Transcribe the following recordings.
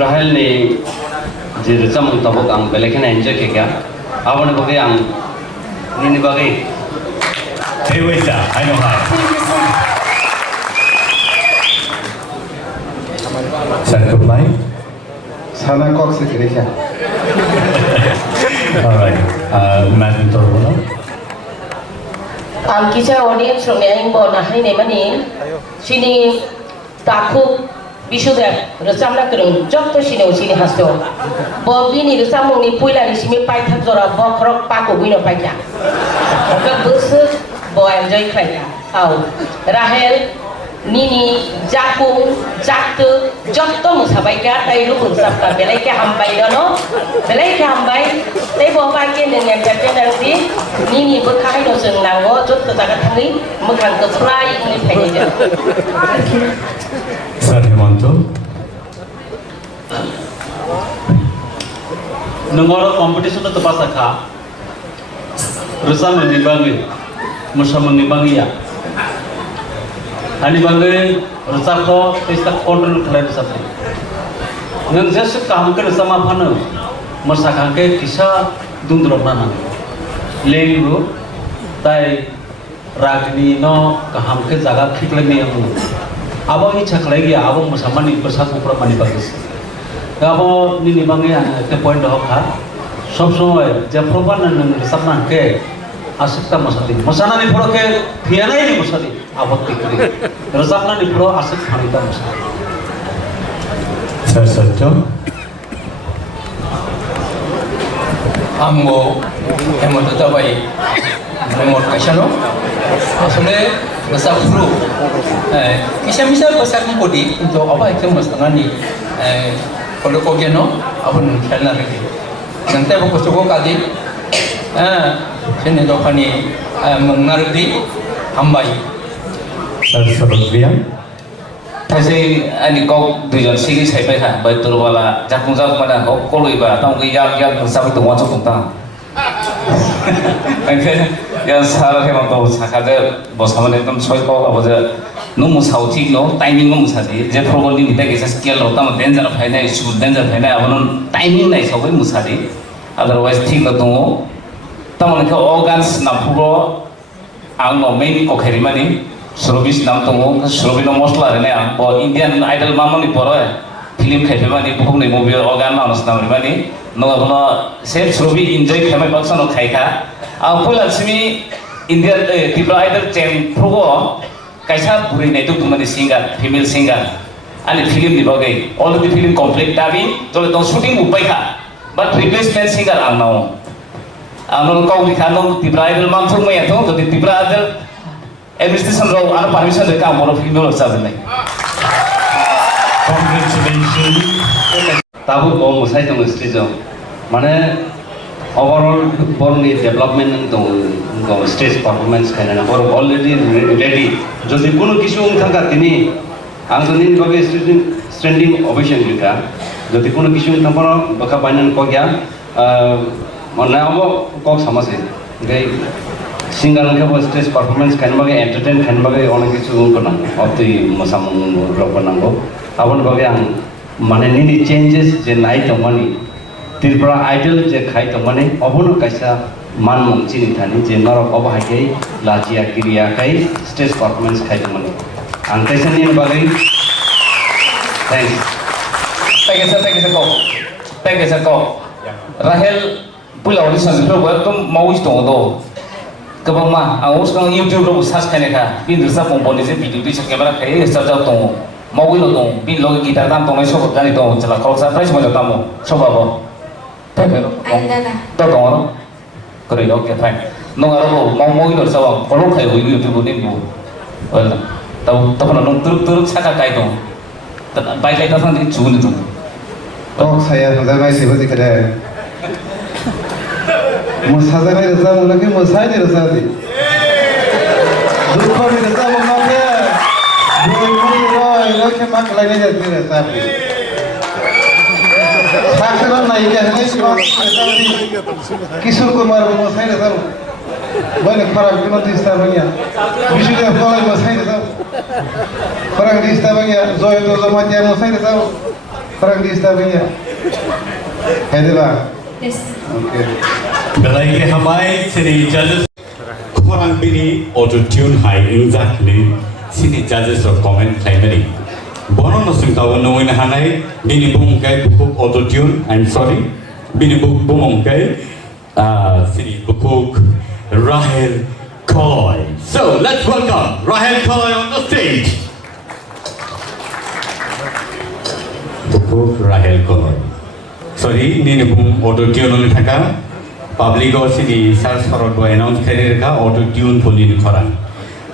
Rahel ni jadi zaman tabuk ang belekan enjoy kaya, awan bagai ang ini bagai. Hey, wait a I know how. Set up line. Sana kok sekiranya. Alright. Imagine Torbono. Ang kisah audience from yang bona hari ni mana? Sini takut Bisuda, resam nak kerung, jok tu sini usini hasil. Bobby ni resam ni puila ni sini pai tak zora, bok rok paku bino pai ya. Agak besar, bo enjoy kerja. Aw, Rahel, Nini, Jakung, Jaktu, jok tu musabai kaya, tapi lu pun sabta belai ke hambai dono, belai ke hambai. Tapi bawa ke dengan kerja nanti, Nini berkait no senang, jok tu tak kami, makan ke fry ini pengen. Sir Himanto. Nengoro kompetisi itu tepat sakha, rusa menibangi, musa menibangi ya. Ani bangi rusa ko istak kontrol kelai rusa. Neng jesu kaham ke rusa mapanu, musa kahke kisah dundrok nana. Lengu, tai ragni no kaham ke jaga khikle ni amu. Abang ini cakap lagi, abang bersama ni bersatu perempuan bagus. Abang ni bangnya ke poin dah kan, sob semua jam perempuan yang resap nak ke asik tak masadi. Masana ni pura ke piana ini masadi. आपत्ति करी रोजाबना निफ्रो आसे खानिता मुसा Sir Satya. आंबो हेमंत दाबाई प्रमोद काइसानो আসলে masa flu bisa besar body untuk apa itu mestangani kalau kau geno apa nun kena lagi nanti aku cukup kadi sini dokani mengarti hambai Sir Sarasvian. Kasi ani kau tujuan sini saya pernah betul wala jakung jakung mana kau kalau iba tahu yang sampai tu macam tu tang. Yang salah memang tahu sahaja bos kawan itu soal kau apa saja numu sautik no timing numu sahaja. Jadi program ini kita kisah skill lo tamu danger file isu danger file apa non timing naik sampai musadi. Otherwise think tu tamu ni kau organs nampuro ang no main kau kiri mana Surabis nam tunggu, Surabis no mostla ni ang, bo Indian Idol mama ni poro film kaya fema ni buku ni movie organ mana senam ni mana, no apa set Surabis enjoy fema paksa no kaya ka, ang pula sini Indian Tripura Idol cem progo, kaisa puri ni tu mana singer, female singer, ani film ni bagai, all the film complete tapi, jadi tong shooting upai ka, but replacement singer ang nau, ang nong kau di kanong Tripura Idol mampu maya tu, jadi Tripura Idol administration role ada permission dari kamu orang film orang sahaja ni. Congratulations. tabu bom musai tu stage o, mana overall born ni development tu stage performance kena na, born already ready. Jadi kuno kisu thangka tini, angsunin bagai standing ovation juga. Jadi kuno kisu thangka baka banan kau gya, mana abo kau sama sih, gay. Singer ke stage performance kan bagai entertain kan bagai orang kisu kena, waktu masam rock nanggo, awan bagai ang mana ni changes je naik tu mana, Tripura Idol je khai tu mana, awan kaisa man mungkin thani je narok abah kai, lajia kiriya kai, stage performance khai tu mana, angkai seni bagai, thanks. Thank you kau. Rahel pulau di sana tu buat tu mau istong tu. Kebang mah, aku sekarang YouTube tu search kan ya, pin rasa komponi je video tu kamera kayak search tu, mau itu tu, pin logo gitar tam tu macam kan itu, cila kalau surprise macam tamu, coba apa? Tapi tu tu orang, kerja okey fine. Nong orang mau itu sama, kalau kayak YouTube ni bu, well, tahu nak nong turut cakap kayak tu, baik lagi tu sangat cun itu. Oh saya sampai sebut kita musaza ni rasa mula ke musai ni rasa di dukho ni rasa mula ke dukho ni ke mak lain aja ni rasa di sakral naik ke ni semua Kishore Kumar musai rasa banyak farak kena di istabanya Vishnu Dev musai rasa farak di istabanya Zoe tu zaman dia musai rasa farak di istabanya Hedela Yes. okay Belai ke hamai sini judges kurang bini auto tune high exactly sini judges or comment primary. Bono no singkawan no in hanai bini bungkai bukuk auto tune. I'm sorry bini bungkai sini bukuk Rahel Koy. So let's welcome Rahel Koy on the stage. Bukuk Rahel Koy. Sorry, ni pun auto tune ni thaka. Public aussi ni search for auto announce kari reka auto tune pun ni korang.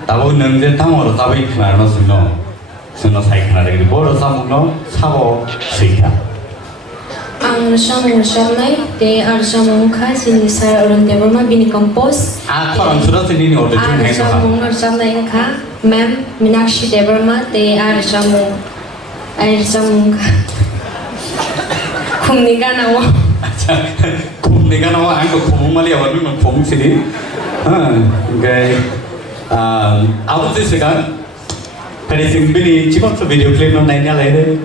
Tahu nengje tamu orang tahu ikhlas no suno saya ikhlas lagi. Bodoh samu no sabo sihah. Ang samu samai te ar samu khas ini sar orang development bini compose. Korang sudah sini ni auto tune Ar samu ar samai kha ma'am Minakshi development te ar samu kumni kana wo. Kumni kana wo angko kumu mali awal ni kumu sini. Okay. Apa sih sekarang? Kali sini bini cuma tu video klip no naiknya lagi.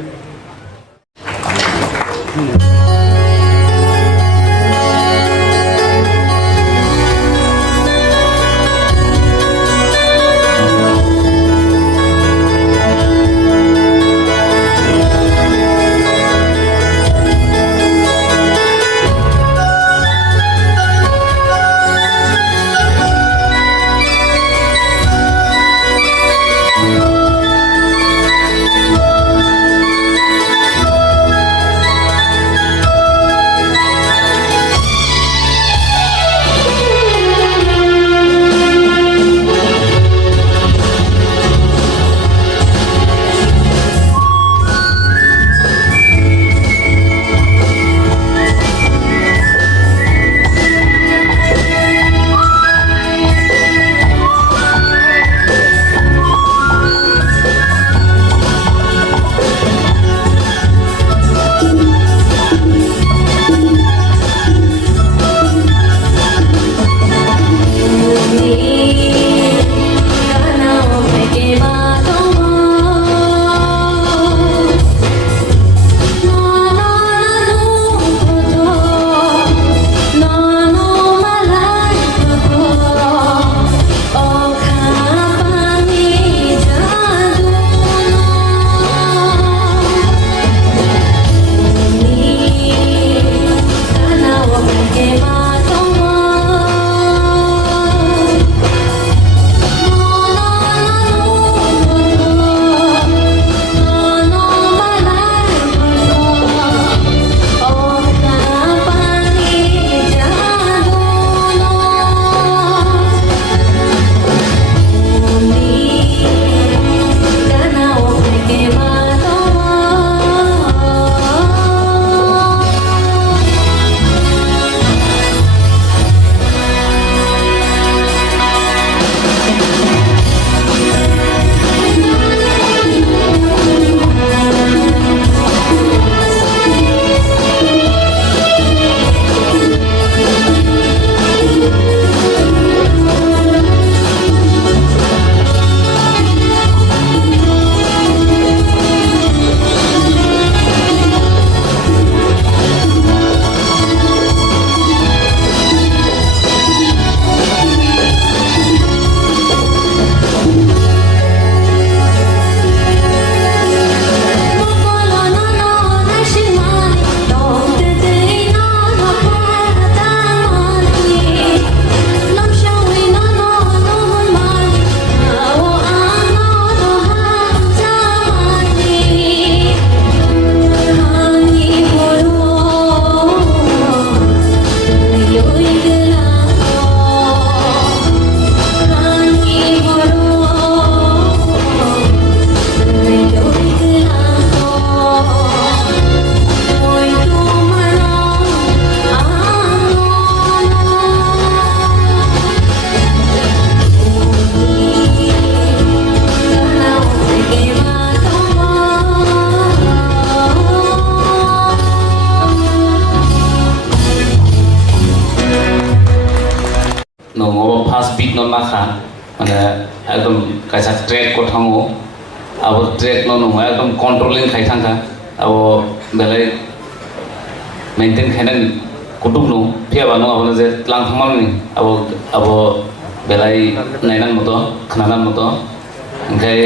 ঠিক ন নাখা মানে একদম কাইসা trek কোথাও abo trek no no ekdom controlling khai thangka abo belai maintain khainan kutuk no phiaba no abo je tlang thamal ni abo belai nainan moto khananan moto engkai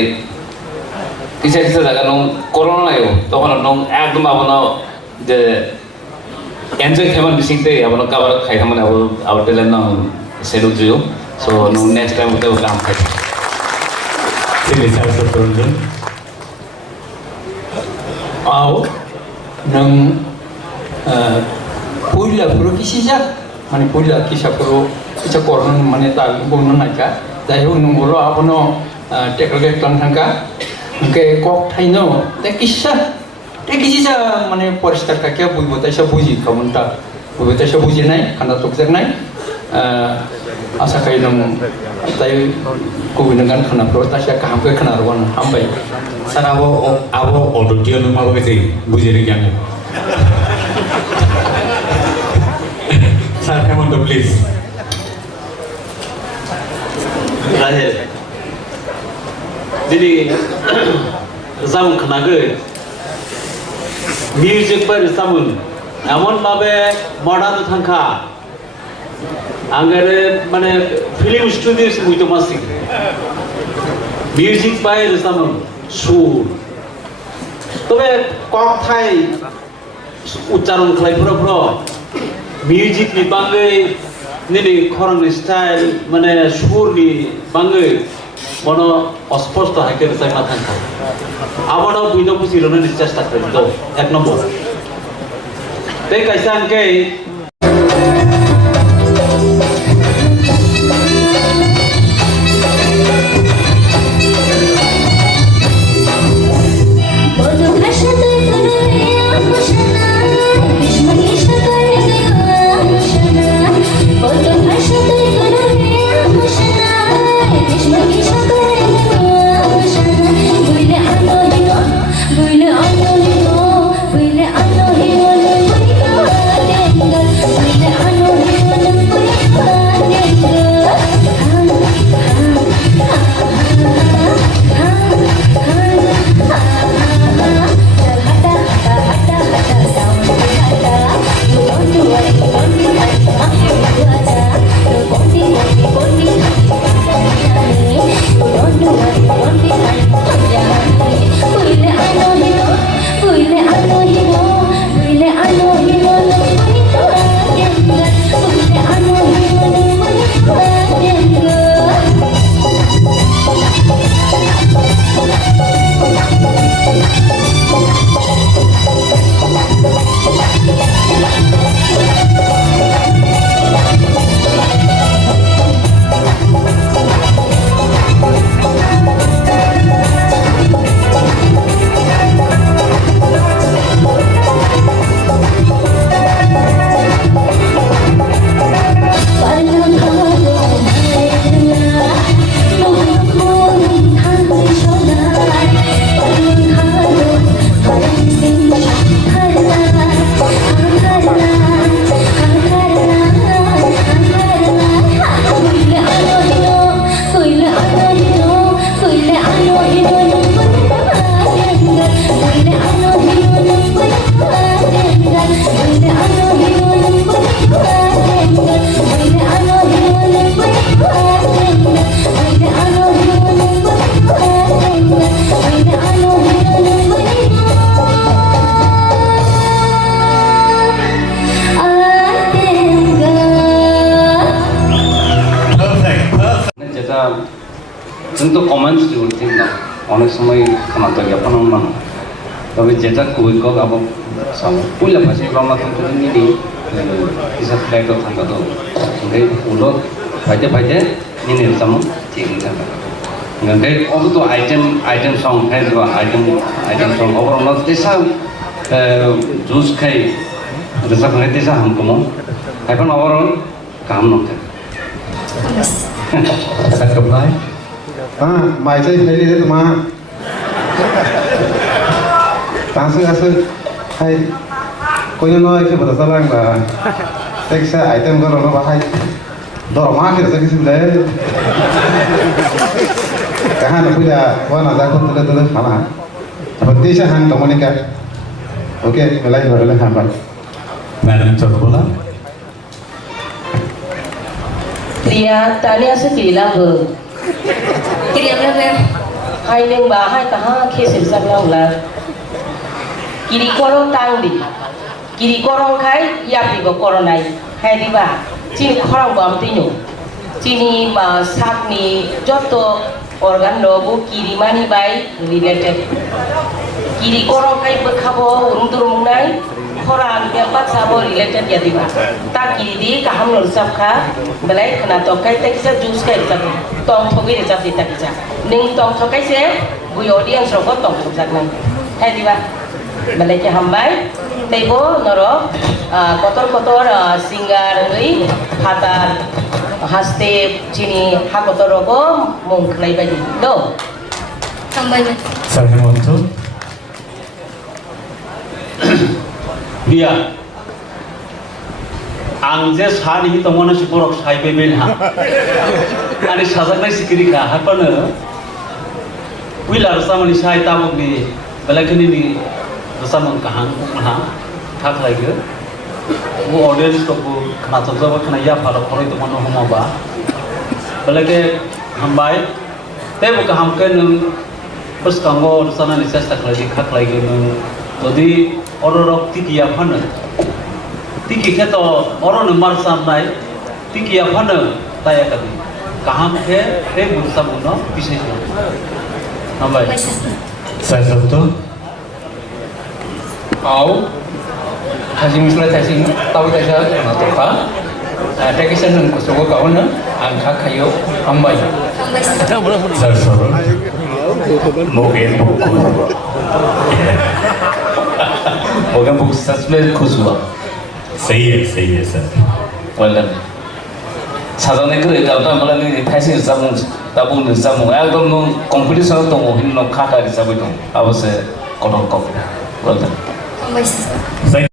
kisa jaga no corona layo tokon no ekdom abo no je enjoy khaiman bisingte abo no kabar khai thamal abo telen no seru juyo so no next time uta kam khai Sini saya seperti Au, nang puila puro kisah, mana puila kisah puro kisah koran mana tak bukan naika, dah yang nunggu apa no teknologi kelang tangka, ke kok thai no, tak kisah mana poristar kakek bui buat saya buji, kamu tak bui buat saya buji naik, karena tukar naik, asa kaya nang tayo kuwinangan kana pro tasya kaham ke kana ruan hambai Sana abo audio nu mau kesi bujeri jangan. Sir Hemant please. Rahel. Jadi zamun kanaga music par zamun amon babe modern thangka angare mane film studio se buito masik music by zamun সুর তবে কথাই উচ্চারণ খাই পুরো music নি বাঙ্গৈ নিনি খরং style মানে সুর নি বাঙ্গৈ মন অস্পষ্ট হাইকে চাই মাথান আবার বুঝতে বুঝিল না চেষ্টা করি তো 1 নম্বর তাই কাইসা আনকে जों तो कमेंट्स दियो ठीक ना अनेक समय खाना ज्ञापन मानो तबे जेटा कोई को अब साम पुला भाषा ब्रह्मा तो निदि किसा फ्लाइट थांगा तो ओंगे उलो फाइते निने साम ठीक ना ओंगे अब तो आइटम सॉन्ग है जो आइटम सॉन्ग और न तेसा जूस खाई जैसा कहते तेसा हमको मो এখন ओवरऑल काम न थे Sakrabai. Mai chơi thấy đi thế mà Tansu hay có những nói khi mà ta lang là texture item có nó hay dorong akhir sakit sebelah. Kahan punya wana zakon tuh mana? Seperti sahan komunikasi. Oke, mulai boleh hambat. Madam Chokbola. Dia tanya sekila ber. Kiriam level. Hai neng bah hai taha kesim saklang lah. Kiri korong tangdi. Kiri korong kai yapi go koronai. Hai di bah. Cini korong bom tinu. Cini ma sak ni joto organ lobu kiri mani bai related. Kiri korong kai berkabo undur munai. Korang yang empat sabo related ya di bah. Tak kiri di kaham lor sabka. Belai kena tokai tak kisah jus kai tapi tong thogi tak tak kisah. Ning tong thokai se bui audience robot tong thok sak nang. Hai di bah. Belai ke hambai. Tebo noro kotor singar ngui hatar haste cini hakotor rogo mung klai bagi do. Tambah. Sir Hemanto. Dia ang je sani hi tomona si borok sai beben ha ani sajak nai sikiri ka hapana wilar samani sai tabuk ni balakini ni samang kahang ha thak lagi wo audience ko khana chojaba khana ya phalo khoroi tomona homa ba balake hambai tebu ka hamke nung bus kango sana ni sesta lagi khak lagi nung jadi orang tiki ya mana tiki kita orang nomor sampai tiki ya mana tanya kami kaham ke berusaha bunuh bisa nampai Sir Sabto. Au, hasil misalnya hasil tahu saja atau apa? Ada kisah yang kusuka kau na, angka kayu ambai. Sir Sorol. Mungkin buku. Mungkin buku sesuatu khusus. सही है sir. Well done. 사전에 그래 가다 말하는 패션 잡은 따분은 잡은 앨범 뭐 컴퓨터에서 또 힘로 카카리 잡을 또 아버세 거론 거. Well done. Thank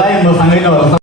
belai mosangai no.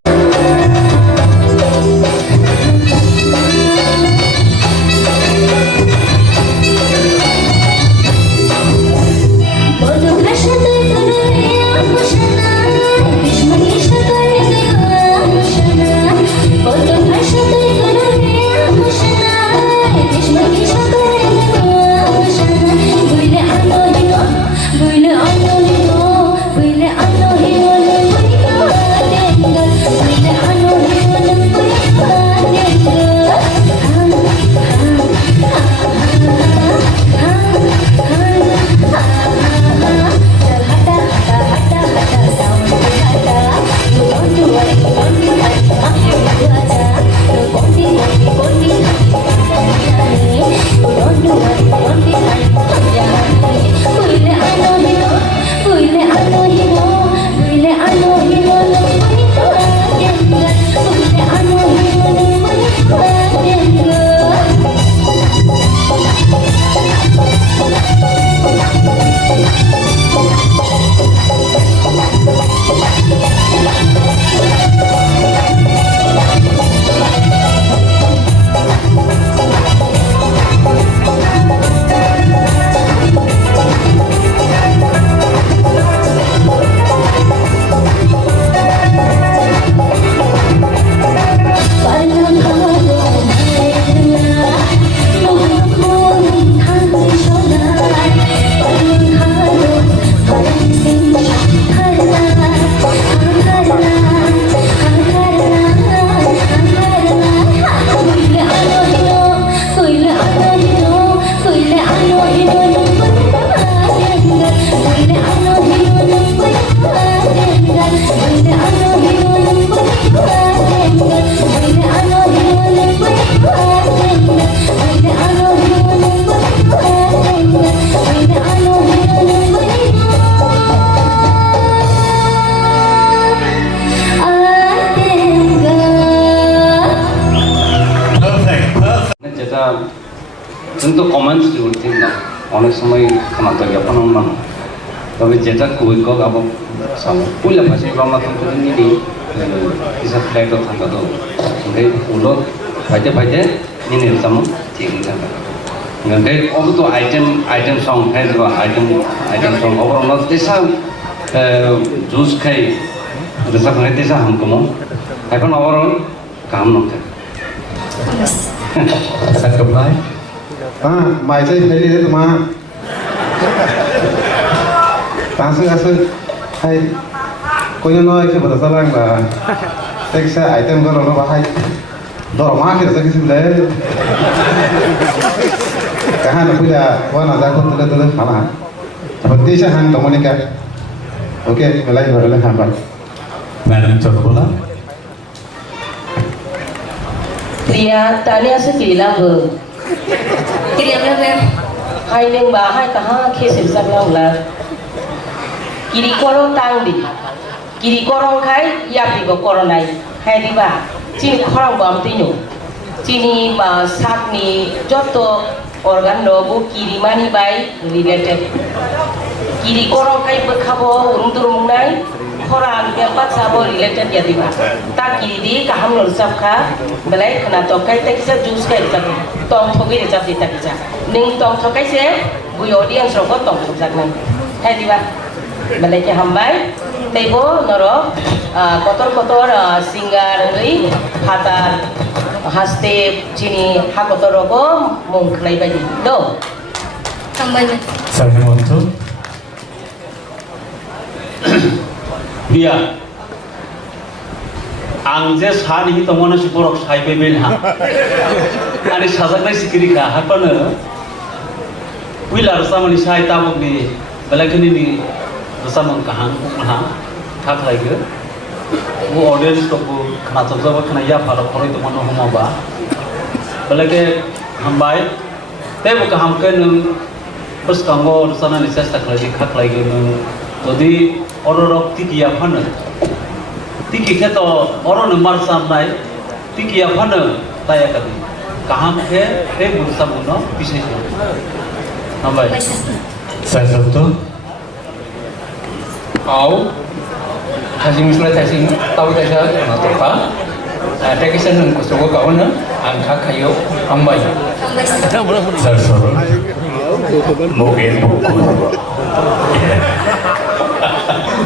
जों तो comments दिउ ठीक ना अनेक समय खाना तो अपन मन तबे जेटा कोई को अब साम पुला फासे ब्रह्मा तो नि किसा फ्लाइट तो थांगा तो ओके उलो फाइते फाइते नि साम ठीक ना नगे अब तो आइटम सॉन्ग है जो आइटम सॉन्ग और न तेसा जूस खाई जैसा कहते तेसा हमको मो এখন ओवरऑल काम न थे Sakubai. Mai chơi thấy đi đấy mà ta sẽ hay có những nói khi mà ta lang là take xe item đó nó hay đó mà khi ta cái gì đấy cả hai là bây giờ quan là ra không từ từ mà tapi tí sẽ hàng tổng mình cái ok mulai rồi hàng vậy Madam Chokola. Dia tanya sekila ke. Kiri apa? Hai neng bah hai kah kesel saklang lah. Kiri korong tang di. Kiri korong kai ya pi ko korong nai. Hai di bah. Cini korong bam tinu. Cini bah sak ni joto organ lobu kiri mani bai related. Kiri korong kai berkabo urung nai. Korang dia pat sabo related jadi bah. Tak kiri di kaham nol sabka. Belai kena tokai tak bisa jus kai tapi tong thogi de tapi tak bisa. Ning tong thokai se bu audience ro ko tong thok sakman. Hai di bah. Belai ke hambai tebo noro kotor singar ngai hatar haste chini hakotor ro ko mung klai bagi. Do. Tambah. Sir Hemonto. Iya. Angje sani itu mana si borok sai beben ha. Ani sajak nai sikiri ka hapana. Wilar sama ni sai tabuk ni balakini ni sama kahang ha. Thak lagi. Wo audience ko khana chakjaba khana ya phalo khoroi to mano homa ba. Balake hambai tebo ka hamke nung bus kango sana ni sesta khlagi khak lagi nung jadi ororok tikia phana. Tiki kheto orang nomor sampai tiki apa na tanya kali kaham ke bursa buno bisnis nampai Saya satu. Au tasing sudah tasing tahu tasah natopa tekisah nung kusuko kau na angka kayo ambai Sir, sorry. Mungkin buku.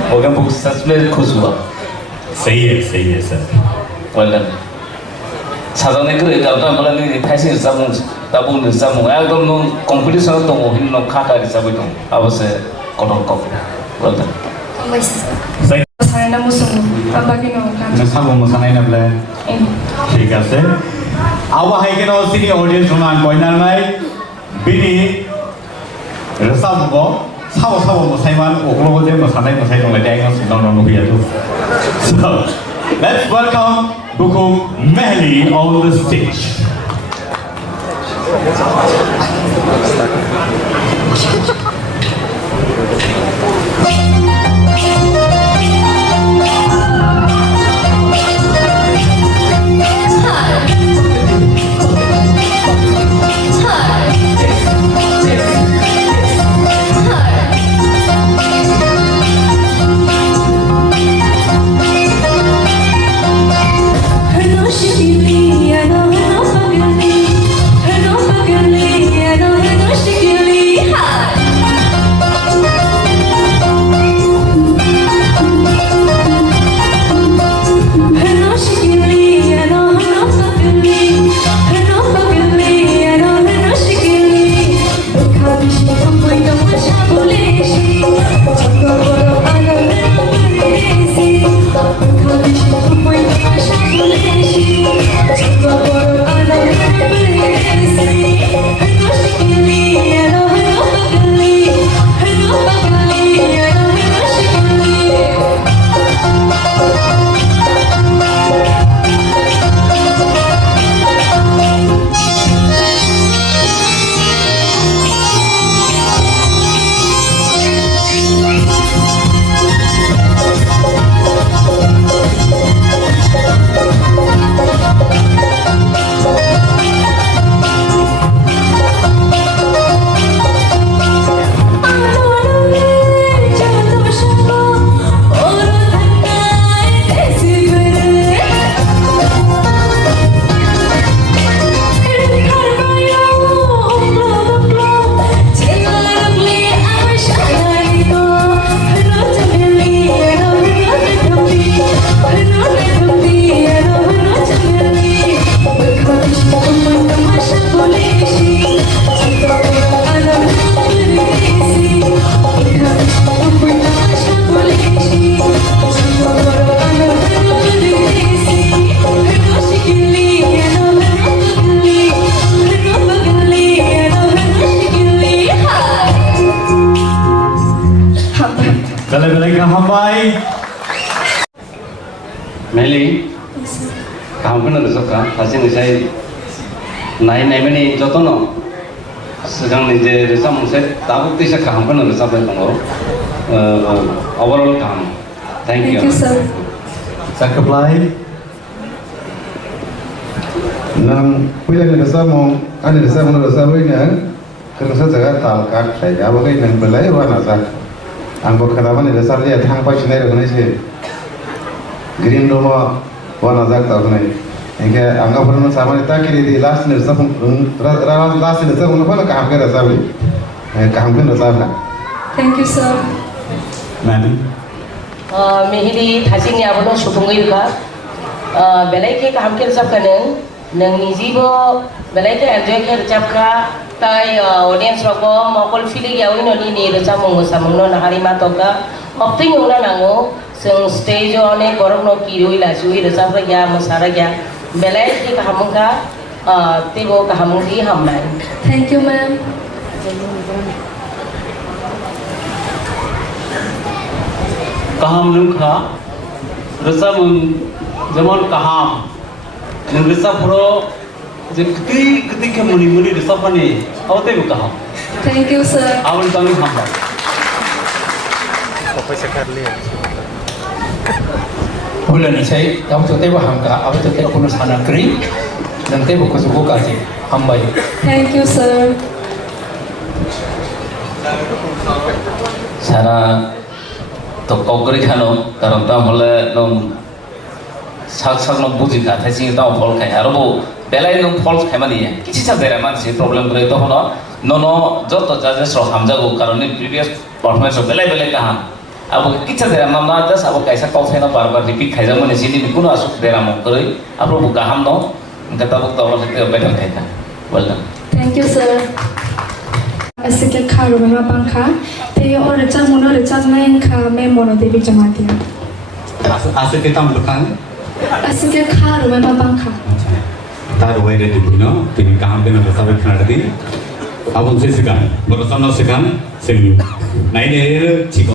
Mungkin buku sasmel khuswa. सही है sir. Well done. 사전에 그 일단 말하는 패션 잡은 잡은 잡은 약간 뭐 컴피티션 또 힘노 카카리 잡을 또 아버세 거론 거. Well done. Saya Saya nak musuh, apa kena kan? sama masanai na bla. ठीक है sir. Awa hai ke no sini audience hunan koinan mai. Bini resam ko sawo masaiman oklo je masanai dong le dai ngas dong nuya tu. So let's welcome Bukum Mehli on the stage. Balik hambai. Meli, kamu kena resok kan? Hasil saya naik ni jodoh no. Sekarang ni je resam saya tahu tu saya kamu kena resap itu overall kamu. Thank you. Thank you, sir. Sakeplai. Nang pilihan resam mau, ada resam ini kerana saya jaga talkat saya, apa nang belai wana saya. Angkut kenapa nih dasar dia thang pas naik dengan sih green rumah warna zak tahu nih ini angka pernah sama kita kiri di last nih dasar last nih dasar mana kaham ke dasar beli kaham ke dasar lah. Thank you, sir. Ma'am. Mehdi thasing ni abono supungui ka. Belai ke kaham ke dasar kanen nang nijibo belai ke enjoy ke dasar ka. Tai audience roko mokol feeling ya wino ni reca mungu samuno nahari matoka opting una nango seng stage one gorong no kirui la sui reca ya masara ya belai ki kahamunga tibo kahamungi hamnai. Thank you, ma'am. Kaham nungkha resam zaman kaham nung resap pro je ketika muni resap ni awak tu kaham Thank you, sir. awal kami hamba bulan ni saya tahu tu teba hamka apa tu teba kuno sana kering dan teba kusuko kaji hambai. Thank you, sir. Sana তো কগরি খানো কারণ তা হলে সাক সাক বুঝি কা থাইছি তাও ফল খাই আর বউ বেলায় ফল খাই মানে কিছু সাথে মানসি প্রবলেম করে তখন নন যত জাজেস হামজাগো কারণ প্রিভিয়াস পারফরমেন্স বেলায় বেলায় কাহাম अब किच्छा देरा मामा जस अब कैसा कौन बार रिपीट खाइजा मैंने सीधी कुनो आसुक देरा मो करे अब वो गाहम नो उनका तब तो वाला से बेटर खाइता well done Thank you, sir. Asike kharu ma bangkha te or chamun or chanmain kha me mono devi jamatia. Asa kita melakukan Asike kharu ma bangkha. taruh aja di sini, ini kaham dengan rasa berkenaan tadi. Abang saya segan, berusaha nak segan, sing. Nah ini cikgu.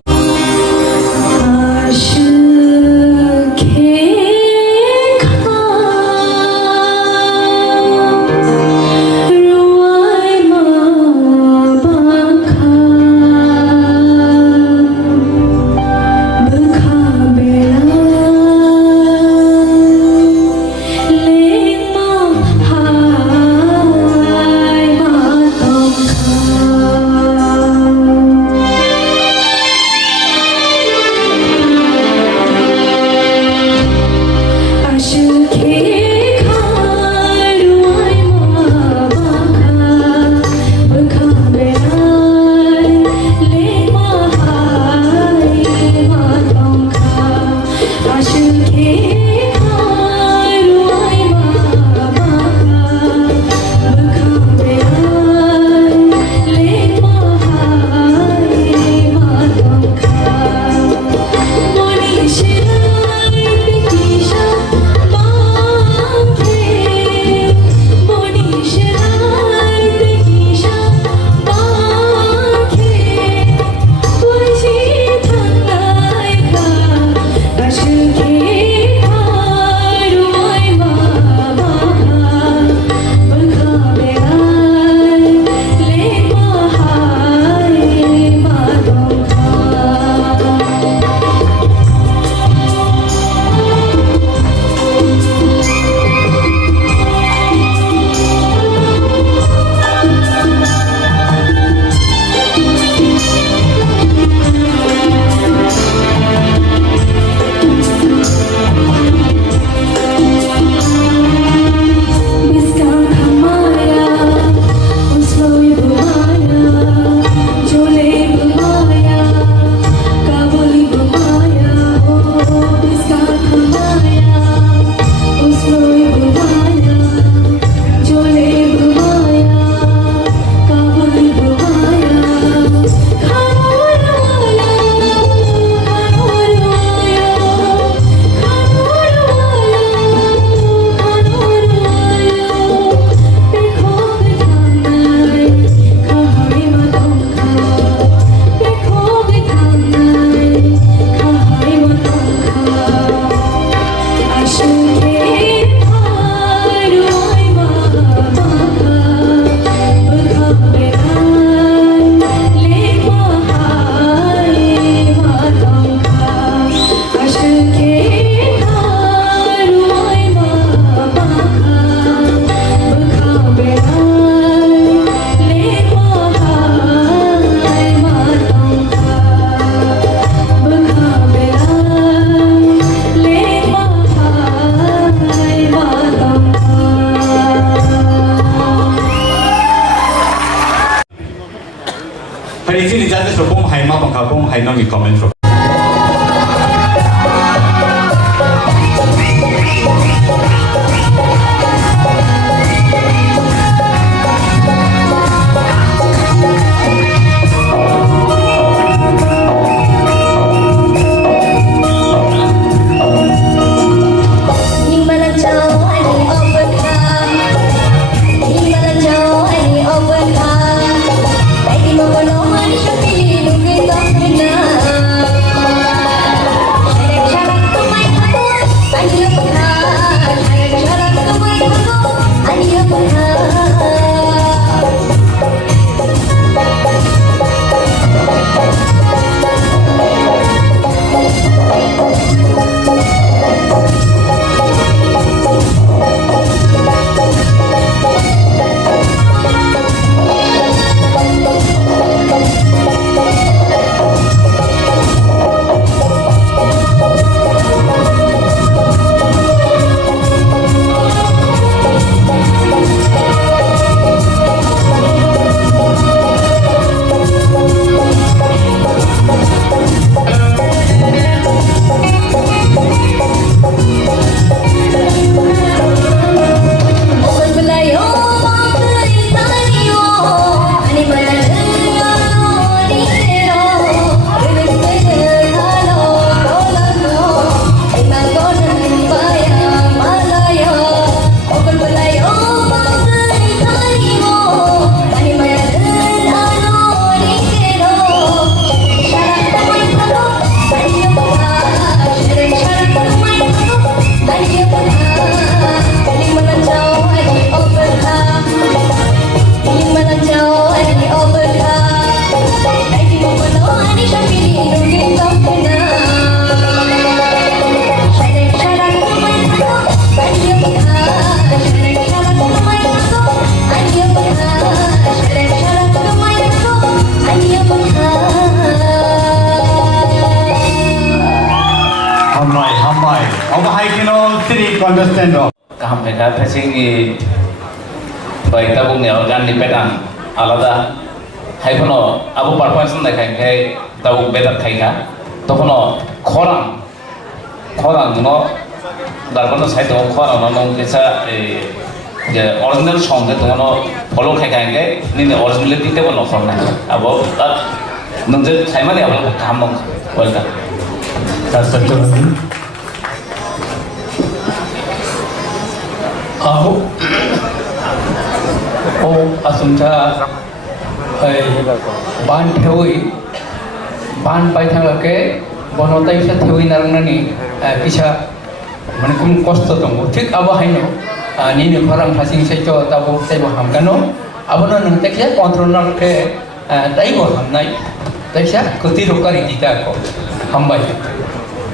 Hari ini jadi sebelum hai ma bangkabung hai nami komen. Hãy subscribe cho kênh Ghiền Mì Gõ để không bỏ lỡ Apa hai kino sini contestant ro. Kaham mereka passing baik tabung ni organ ni pedan alada hai kono abu performance na kai tabung betar kai ka to kono khorang no darban sai to khorang no kesa je original song de to no follow kai ni originality te no khorna abo nung je sai ma le abo kam no welcome Aku asumta ban theoi ban pai thang ke bonotai sa theoi narangani kisa mane kum kosto tong thik abo haino ni ni pharang phasing sai to tabo sai bo hamkano abono nang tekya control ke tai bo hamnai taisa koti rokari dita ko hambai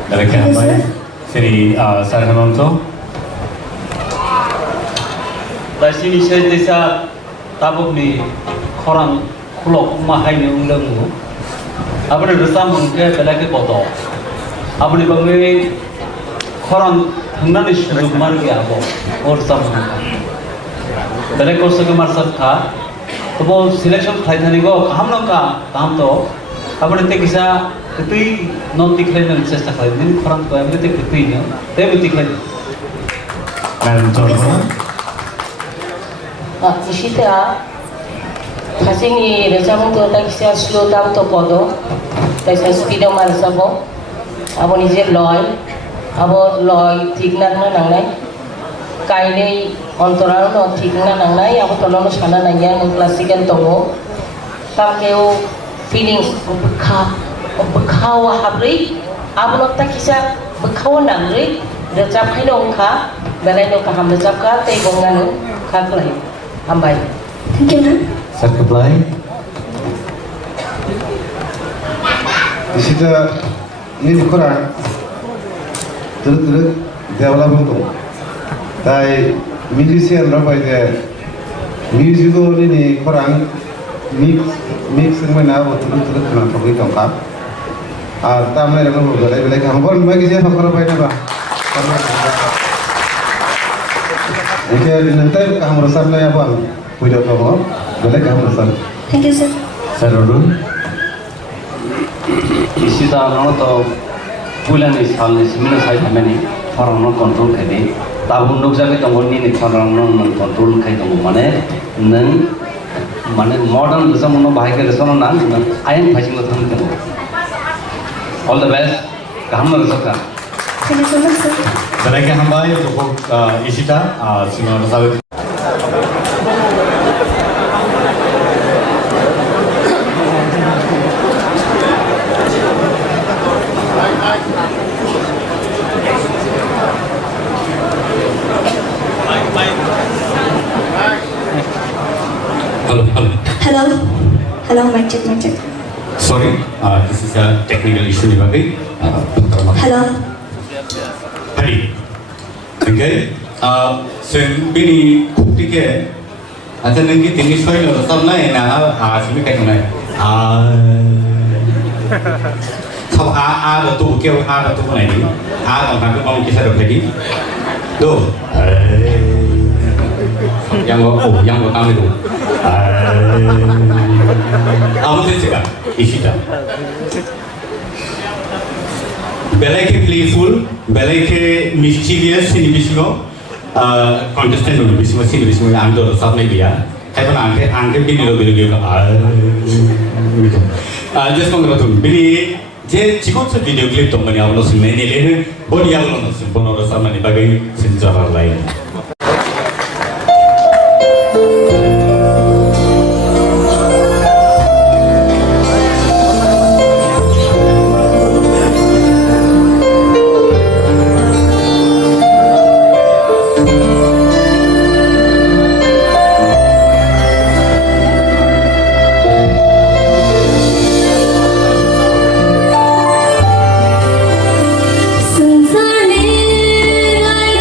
Mereka hambai sini sar hamonto. Sini saya desa tabuk ni orang kulok mahai ni ulang tu. Apa ni resam mungkin bela ke bodoh. Apa ni bangai orang hendak ni suruh mar gaya apa or sama. Bela ko segi mar sabka. तो वो selection खाई था नहीं वो हम लोग का काम तो अब इतने किसा कितनी नॉन दिखले नहीं चेष्टा खाई नहीं खराब तो है इतने कितनी नहीं ते भी दिखले Isita hasingi rezamung tu tak kisah slow down tu podo, tak kisah speed mar sabo, abo ni je loy, abo loy tignan na nangnay, kainay ontoran no tignan nangnay, abo tolong sana nanya ng klasikan tomo, tamkeo feelings berkawa habri, abo tak kisah berkawa nangri, rezam hay dong ka, balay dong ka ham rezam ka, tay gongan ka klay. Hambai. Thank you, ma'am. Sarkaplai. Di situ ini Quran terus develop itu. Tapi musician apa itu? Musico ini Quran mix mana itu terus kena pergi tongkat. Tamu yang lalu boleh kampur bagi siapa kalau apa ba? Jadi nanti kamu rasa naya apa? Puja kamu, boleh kamu rasa. Thank you, sir. Sarudun. Isi dah orang tu bulan ni sahaja ni sembilan saya kami ni orang orang kontrol kedi. Tahun nuk jaga tunggu ni orang orang kontrol kedi tunggu mana modern rasa mana bahaya ke rasa mana nang ayam bhajing tu tunggu. All the best. Kamu rasa kan? Thank you so much, sir. Mereka hambai untuk Isita singa rasa. Hello, mic check. Sorry, this is a technical issue ni bagi. Hello. Hari. Okay. Sen bini bukti ke. Ada nanti tinggi soal rasa naik sini kayak mana? Kau tu kau tu mana ni? Orang tu mau kisah apa lagi? Tu. Yang gua tahu itu. Kamu tu cakap, Isita. Belai ke playful, belai ke mischievous sini bismo, contestant dulu bismo sini bismo yang ando sab nahi dia. Saya pun angke bini lo just kau kata tu, bini je cikgu tu video clip tu mana awal nasi mana ni, bodi awal nasi, bono rasa mana bagai senjata lain. Sunzani, I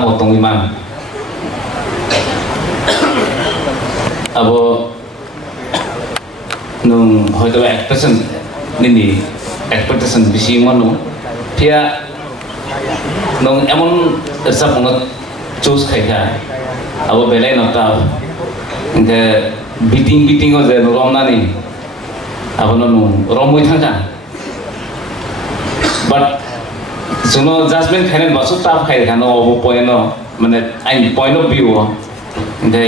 tamo tongiman abo nung hoito expectation bisi manu pia nung emon sa pungot choose kaya abo belai nota inte beating o je romna ni abo nung romui thanga but suno jasmine khainen basu tap khai khano abo poino mane I point of view inte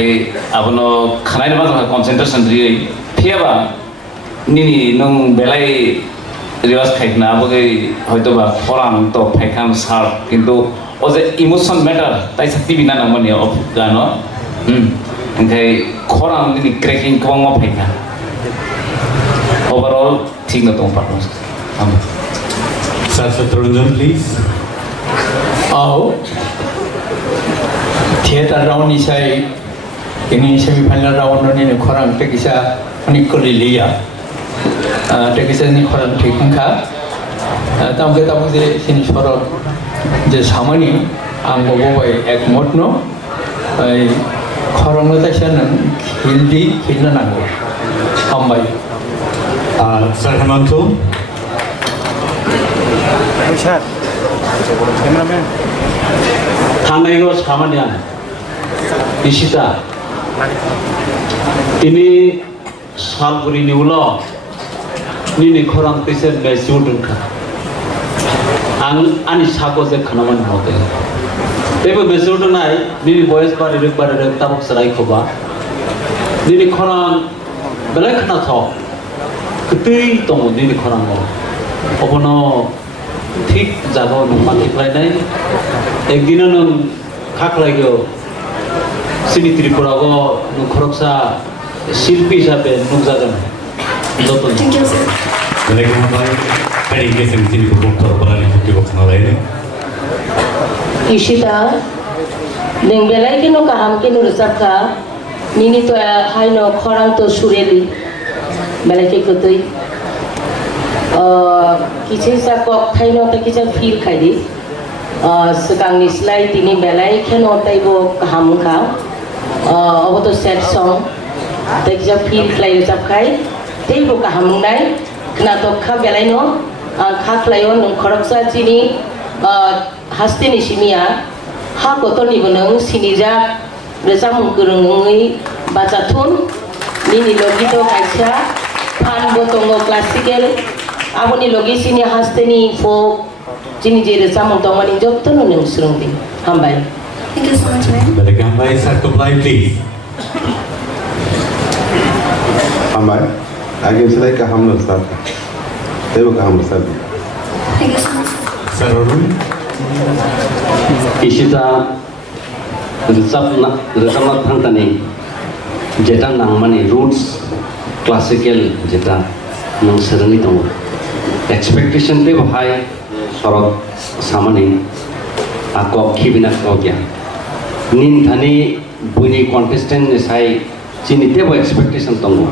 abo no khanai ma concentration ri pia ba nini nung belai रिवाज खाइना बगे হয়তো বা from তো ফাইখাম সার কিন্তু ও যে emotion matter তাই শক্তি বিনা না মনে অফ গানো ওকে খরাম দিনি ক্র্যাকিং কম অফ ফাইখা ওভারঅল ঠিক না তো পারফরম্যান্স Sir Satranjan, please. आओ थिएटर राउंड निसाई ini semifinal round ini korang tekisa menikoli liya tekisa ni korang tekingka tamu kita mesti sini sorot je samani anggo boy ek motno korang nota sana hilna nango ambai Sir Hemanto. थांनायखौ सामान्या इसिता ini salguri ulo nini khorang tise mesu dunka ani sako je khanaman hote tebe mesu dunai nini boys bare tabuk sarai khoba nini khorang belai khana tho ketui tong nini khorang obono ঠিক জাগো নুমাতি প্রায় একদিন নং খাকলাইগো সিনি ত্রিপুরাগো নং খরকসা শিল্পী হিসাবে নুকজাগোন যতন Thank you, sir. Mereka mulai hari ini sendiri berkumpul berani untuk berkenal ini. Ishita neng belai kino kaham kino resapka nini to hai no khorang to sureli belai ke kotoi किसी सा कॉक खाई नोटे किसी feel खाई दी सेकांग निस्लाई तिनी बेलाई खेन होता वो हम खा अब तो सेट सॉन्ग ते किसी फील खाई जब खाई ते वो हम नाई कना तो खा बेलाई नो खा खाई वो नखरक सा चीनी हस्ते निशिमिया हा कोतो निबनंग सिनिजा रेसा मुकुरुंगी बाजाथुन निनी लोगी तो काइसा फान बोतोंगो classical aboni logi sini hasteni folk jini jere samong tongani jotto no neng surungdi hambai. Thank you so much, ma'am. Mereka hambai Sir Kublai, please. Hambai, agak selai ke hamil sah, tapi bukan hamil sah. Thank you so much. Sir Arun. Ishita resapna thangtani jeta nangmani roots classical jeta nang serengi tongo expectation te bahai sorot samani ako khibina kogya nin thani buni contestant ne sai chini te bo expectation tongo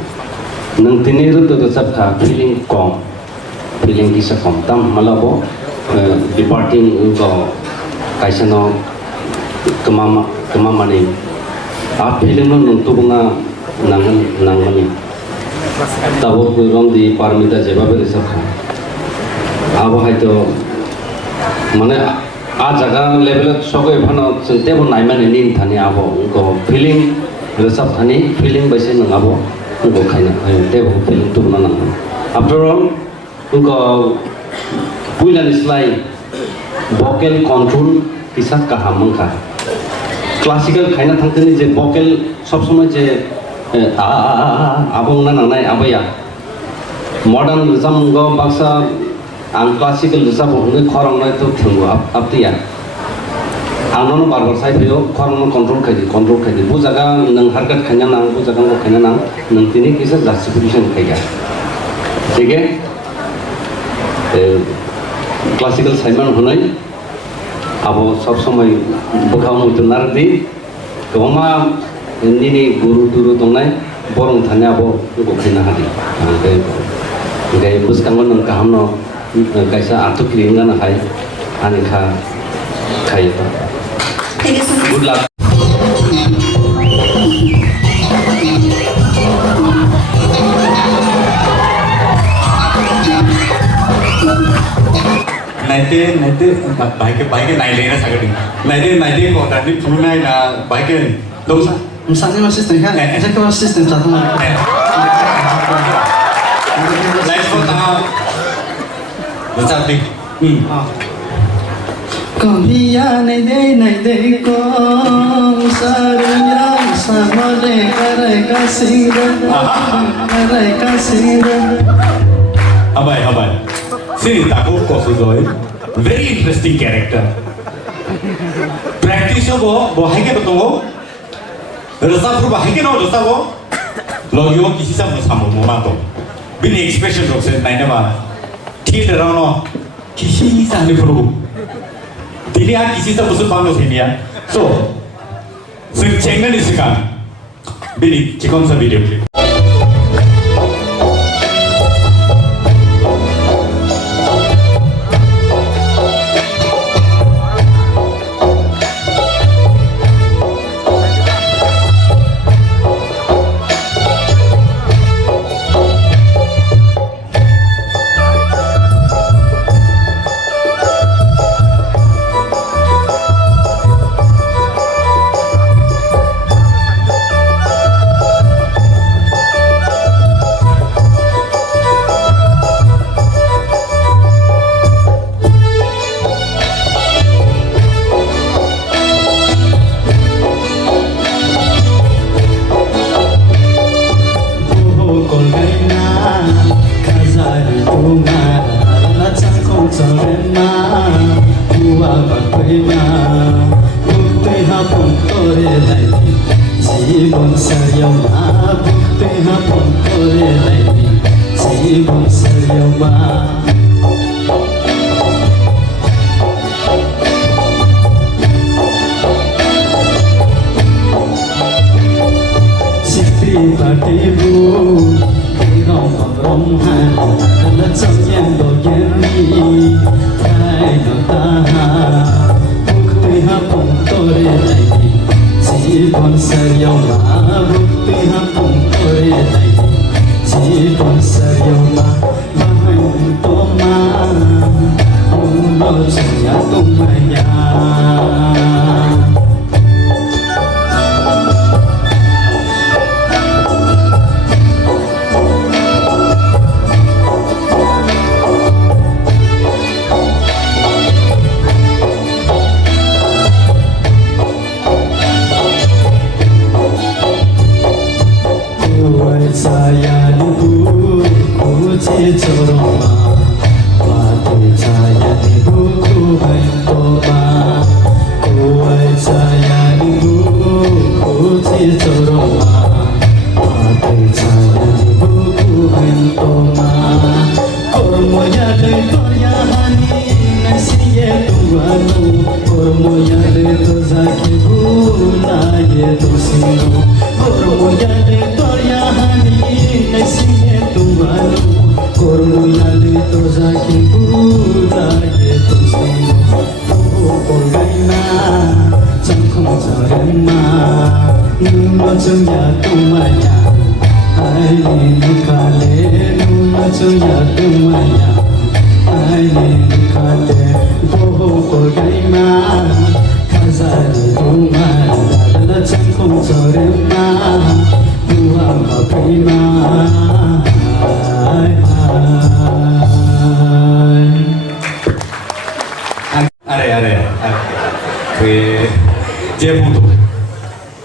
nang tini ru to sabka feeling kisa kom tam malabo departing go kaisano kemama ni a feeling no nutubunga nangmani tabo kurang di paramita jawab resapka अब है तो माने आज जगह level सको एफानो चलते वो नाइमा नहीं थाने अब उनको फीलिंग सब थाने फीलिंग वैसे न अब उनको खाना ते वो फीलिंग तो ना ना आफ्टर ऑल उनको पुइला निस्लाई वोकल कंट्रोल किसा कहा मंगा क्लासिकल खाना थांते नहीं जे वोकल सब समय जे अब ना ना अबया मॉडर्न जमगो बाक्सा ang classical resap hone khorang nai to thungu aptiya angno barbar sai phio khorang control khai bu jaga nang harkat khanya nang bu jaga ko khanya nang nang tini kisa justification khaiga ठीक है classical simon honai abo sob somoi bokha mutu nardi koma nini guru tongnai borong thanya abo ko khaina hadi gai buskangon nang kahamno kaisa atuk lingan hai aneka kai Thank you so much. Good luck. Baiknya naik lagi sakit. Naik kok tadi punya na baiknya dosa. Misalnya assistant kan, saya ke assistant satu mana? Lain kok tahu. Besar nih. Kamiya naik deh kong sarang sama deh karai kasih. Abai. Sini takut kok sudah. Very interesting character. Practice वो है क्या बताओ? रसा proof है क्या ना रसा वो? लोगों किसी से मुसामो मोमातो. बिन expression लोग से नहीं ना ठीक है रानो किसी से नहीं प्रूफ. दिल्ली आ किसी से मुझे पानो से नहीं आ. So, सिर्फ चेंगन इसका बिन चिकन सा video clip.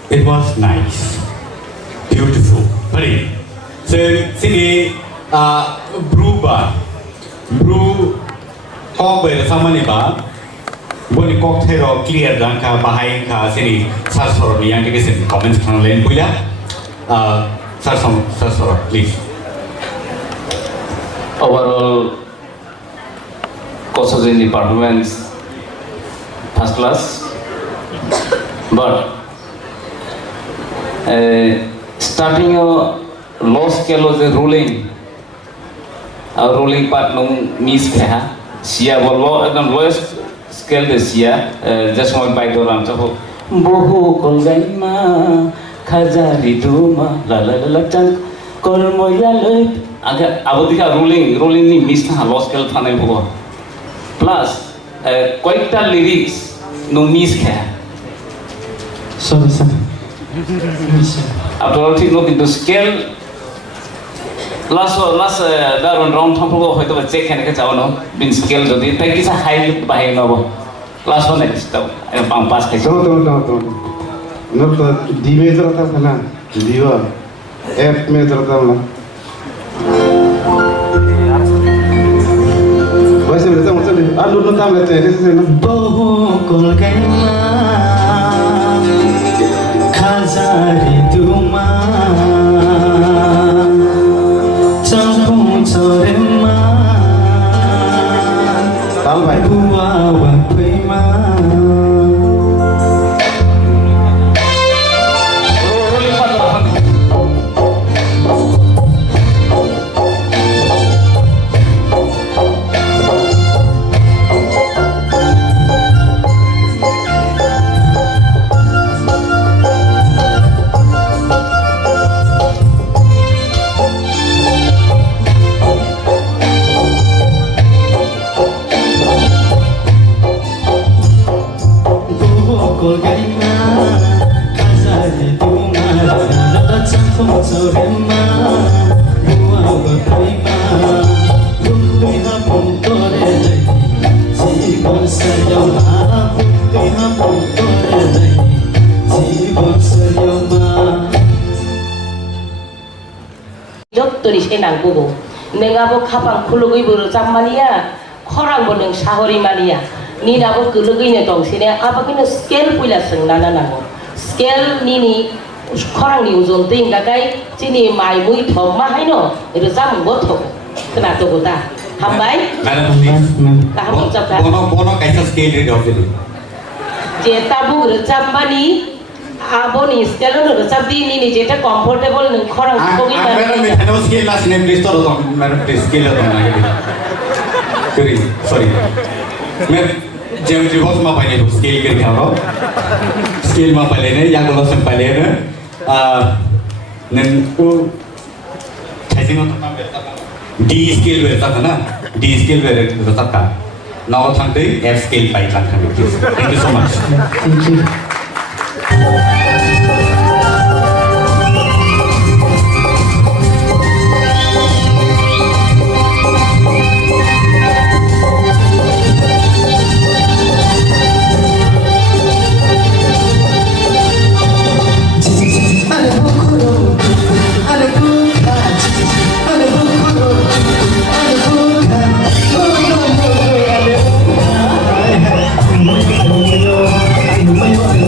It was nice, beautiful, very. So sini brew kok bersama nih Pak, boleh cocktail clear dan ka bahaya ka sini sasor ni yang kita sini comment kan lain punya, sasor please. Overall, courses in departments first class, but starting a low scale of the ruling part nung miss kaya siya low lowest scale the siya just one by the ram so bohu kolgaima khajari duma la la la chan kormoya loi aga abodika rolling ni miss na lost kel phane bho plus koikta lyrics no miss kha sorry sir after all thing no into scale last daron round thampo hoyto check khane ka jawano bin scale jodi practice high bahai no last one next pang pass kai तो नब तो D major था ना diva F major था ना वैसे भी तो चले आलू नो काम लेते हैं ऐसे ना bohu kolgaima khajari duma champu chorema ताल भाई buwa wa prema kolgaima khajari duma champu chorema buwa wa prema bundui ha pontore dai jibon saryama bundui ha pontore dai jibon saryama যত্তরি সে নাংবো নেগাবো খাপাং খুলুগইবো জামানিয়া খরাংবো नों साहरि मानिया निनाबो गलगैनो दं सिने आबाकिनो स्केल पुइला सोंनाना नांगौ स्केल निनि खरांनि उजन दैंगागाय जिनि माइ मुइ थम माहायनो रोजामबो थम खोनादोबो दा हामबाय गाहाम जाबा bono kaisa scale read of the जे ताबु रोजामबानि आबोनि स्केल रोजाबदि निनि जेटा कम्फर्टेबल नों खरां खगै मैडम मानि madam scale last name please तो मैडम please scale तो ना sorry मैं geometry box में पाने को scale करके आ रहा हूँ scale में पाले ने या गोला से पाले ने नंको ऐसे में तो D scale बेरता था ना D scale बेरता था now थंडे F scale pi थंडे please thank you so much thank you Thank you.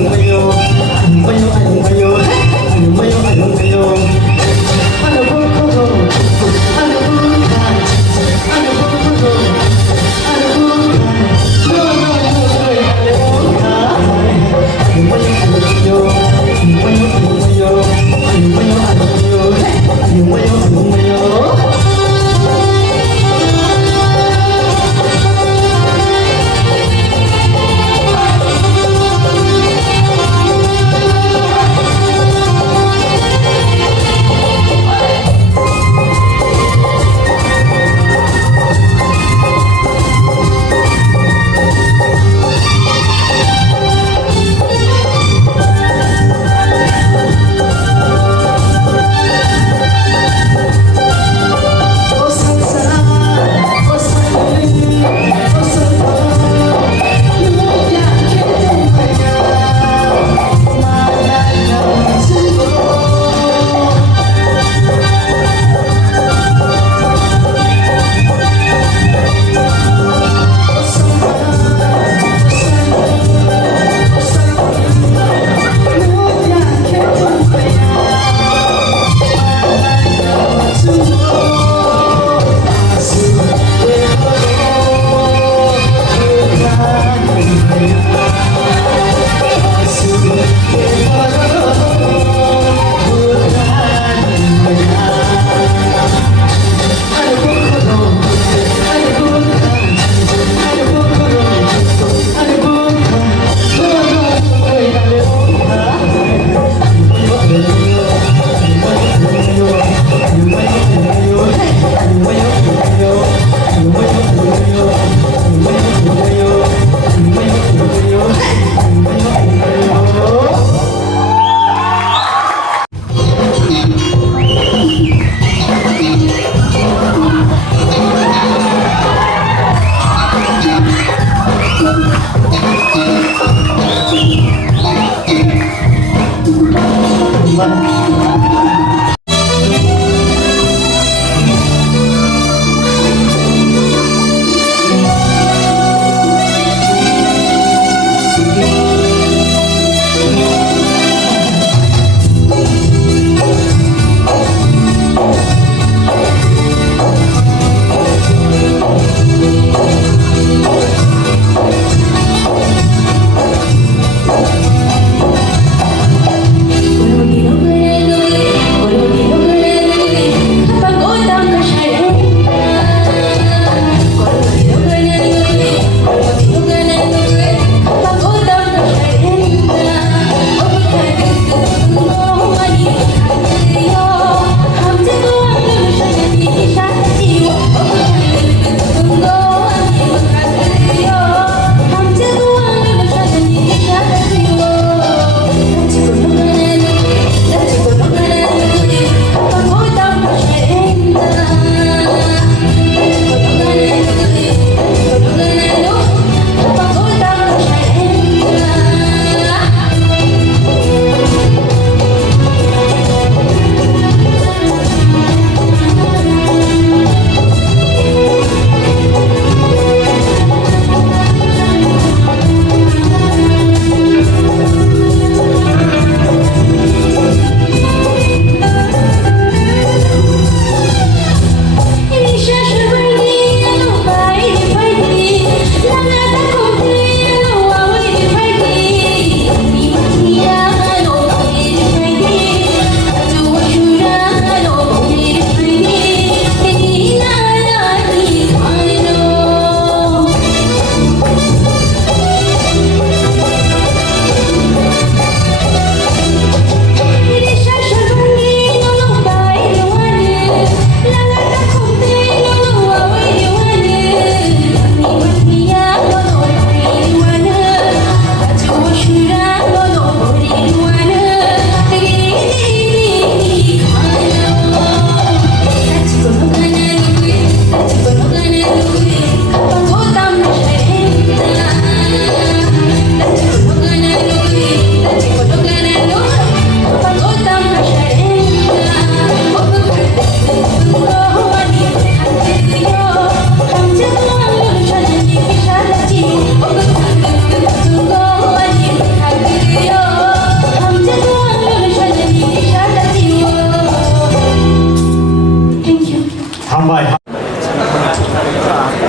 হামবাই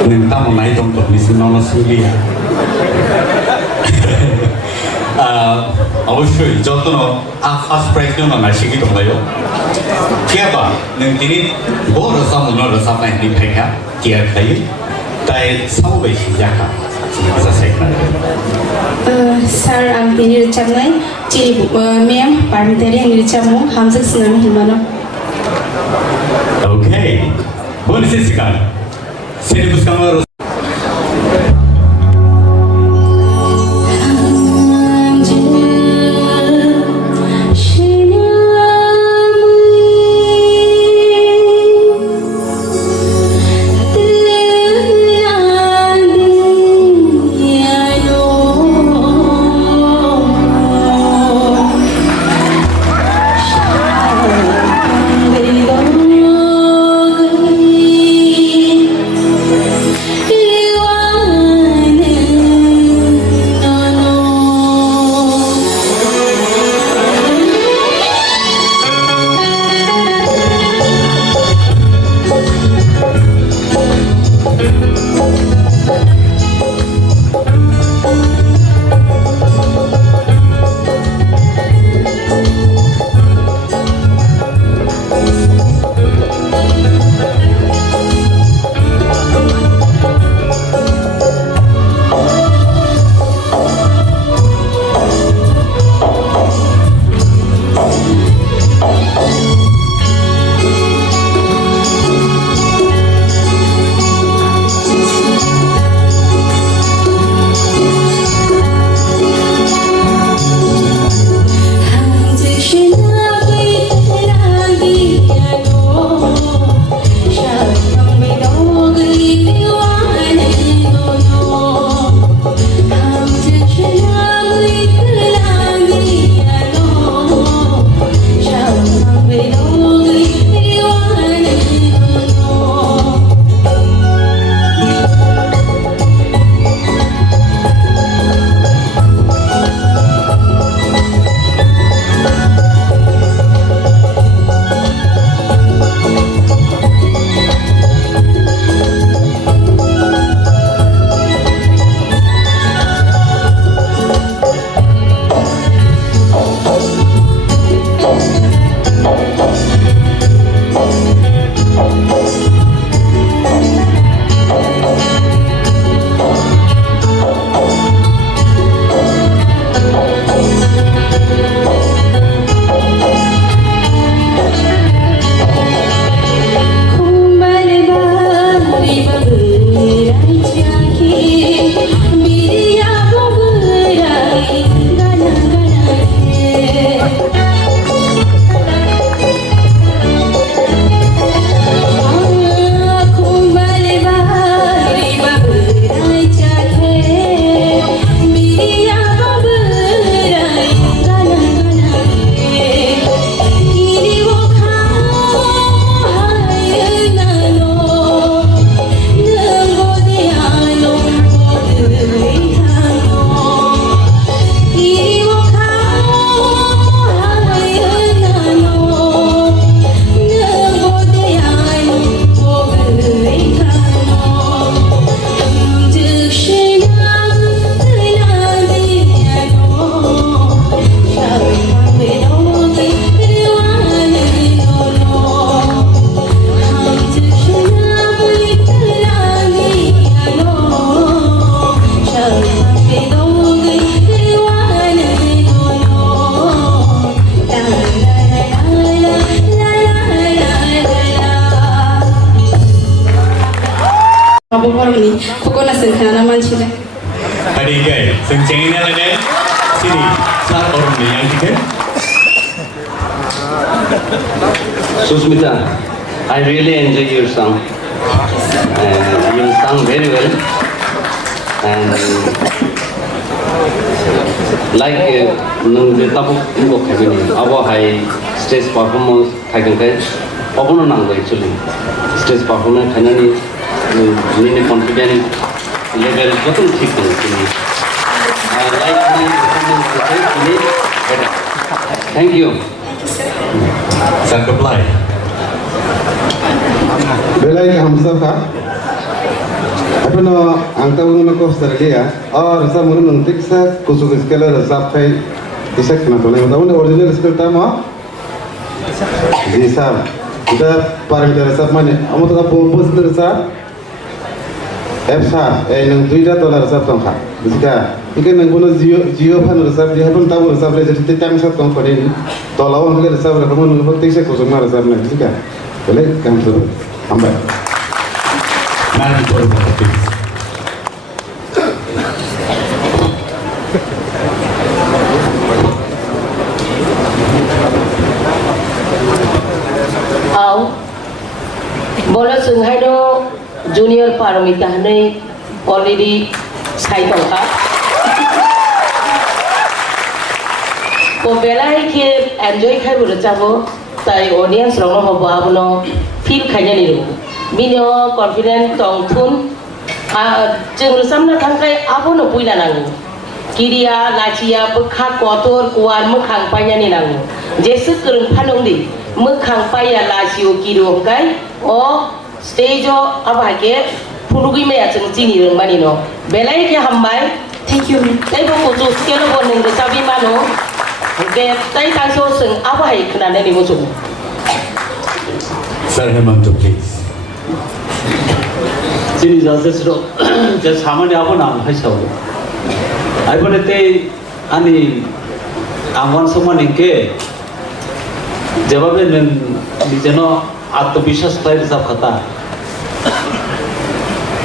নोंथां मोननाय दं निसिनावनो सोलिया অবশ্যই যত্ন ফার্স্ট প্রাইজ नो नासिगि दंलायो केबा नों दिनै बर' सामुनो रोजाबनायनि फायखा केयार थायो ताय सावबाय सिजाखा Sir, ang pinirichamnay, ma'am, parmiteri ang irichammo, hamzak sinami hilmano. Okay. Boleh saya sekarang. Saya buskan harus. Hari ini, sencengnya ada sini saat orang yang kita. Susmita, I really enjoy your song. You sung very well. And like nung tapu nung kagini, abo high stage performance kagini, abo no nang actually stage performance kagini ni confident level betul ठीक है ini. Like my performance ini better. Thank you. Saya apply. Belai kaham sabka. Apa no angka uang ko Australia. Oh rasa mungkin nanti kita kusuk skala rasa kai bisa kena tolong. Tahu original skill tama. Ji sab. Kita parameter rasa mana? Amo tu apa pos rasa? F nang tujuh dolar rasa tongkar. Jika ikan nang guna Jio pan rasa dia pun tahu rasa boleh jadi time satu tongkar ini. Tolong kita rasa berapa mana faktik saya kusuk mana rasa mana. Jika boleh kaham sabka. Ambil. Madam Coordinator, please. Bola sungai do junior paramita ni already sai tongka. Pembela ke enjoy kai boleh cabo, tai audience orang mau bawa bono feel kaya ni. Minyo confident tong thun, jeng samna thangkai abo no puila nangu. Kiria lachia bekhat kotor kuan mekhang paya ni nangu. Jesu kereng panong di mekhang paya lachio kiro kai. Oh stage o apa ke purugi me aceng cini reng mani no. Belai ke hambai. Thank you. Tai bo kucu skelo bo neng resabi mano. Ke tai tanso seng apa hai kena ni musuh. Sir Hemanto, please. Sini judges just hamani apa nam hai sawo. Ai bone te ani angwan semua nengke jawabnya neng di jeno आत्मविश्वास तय सब खता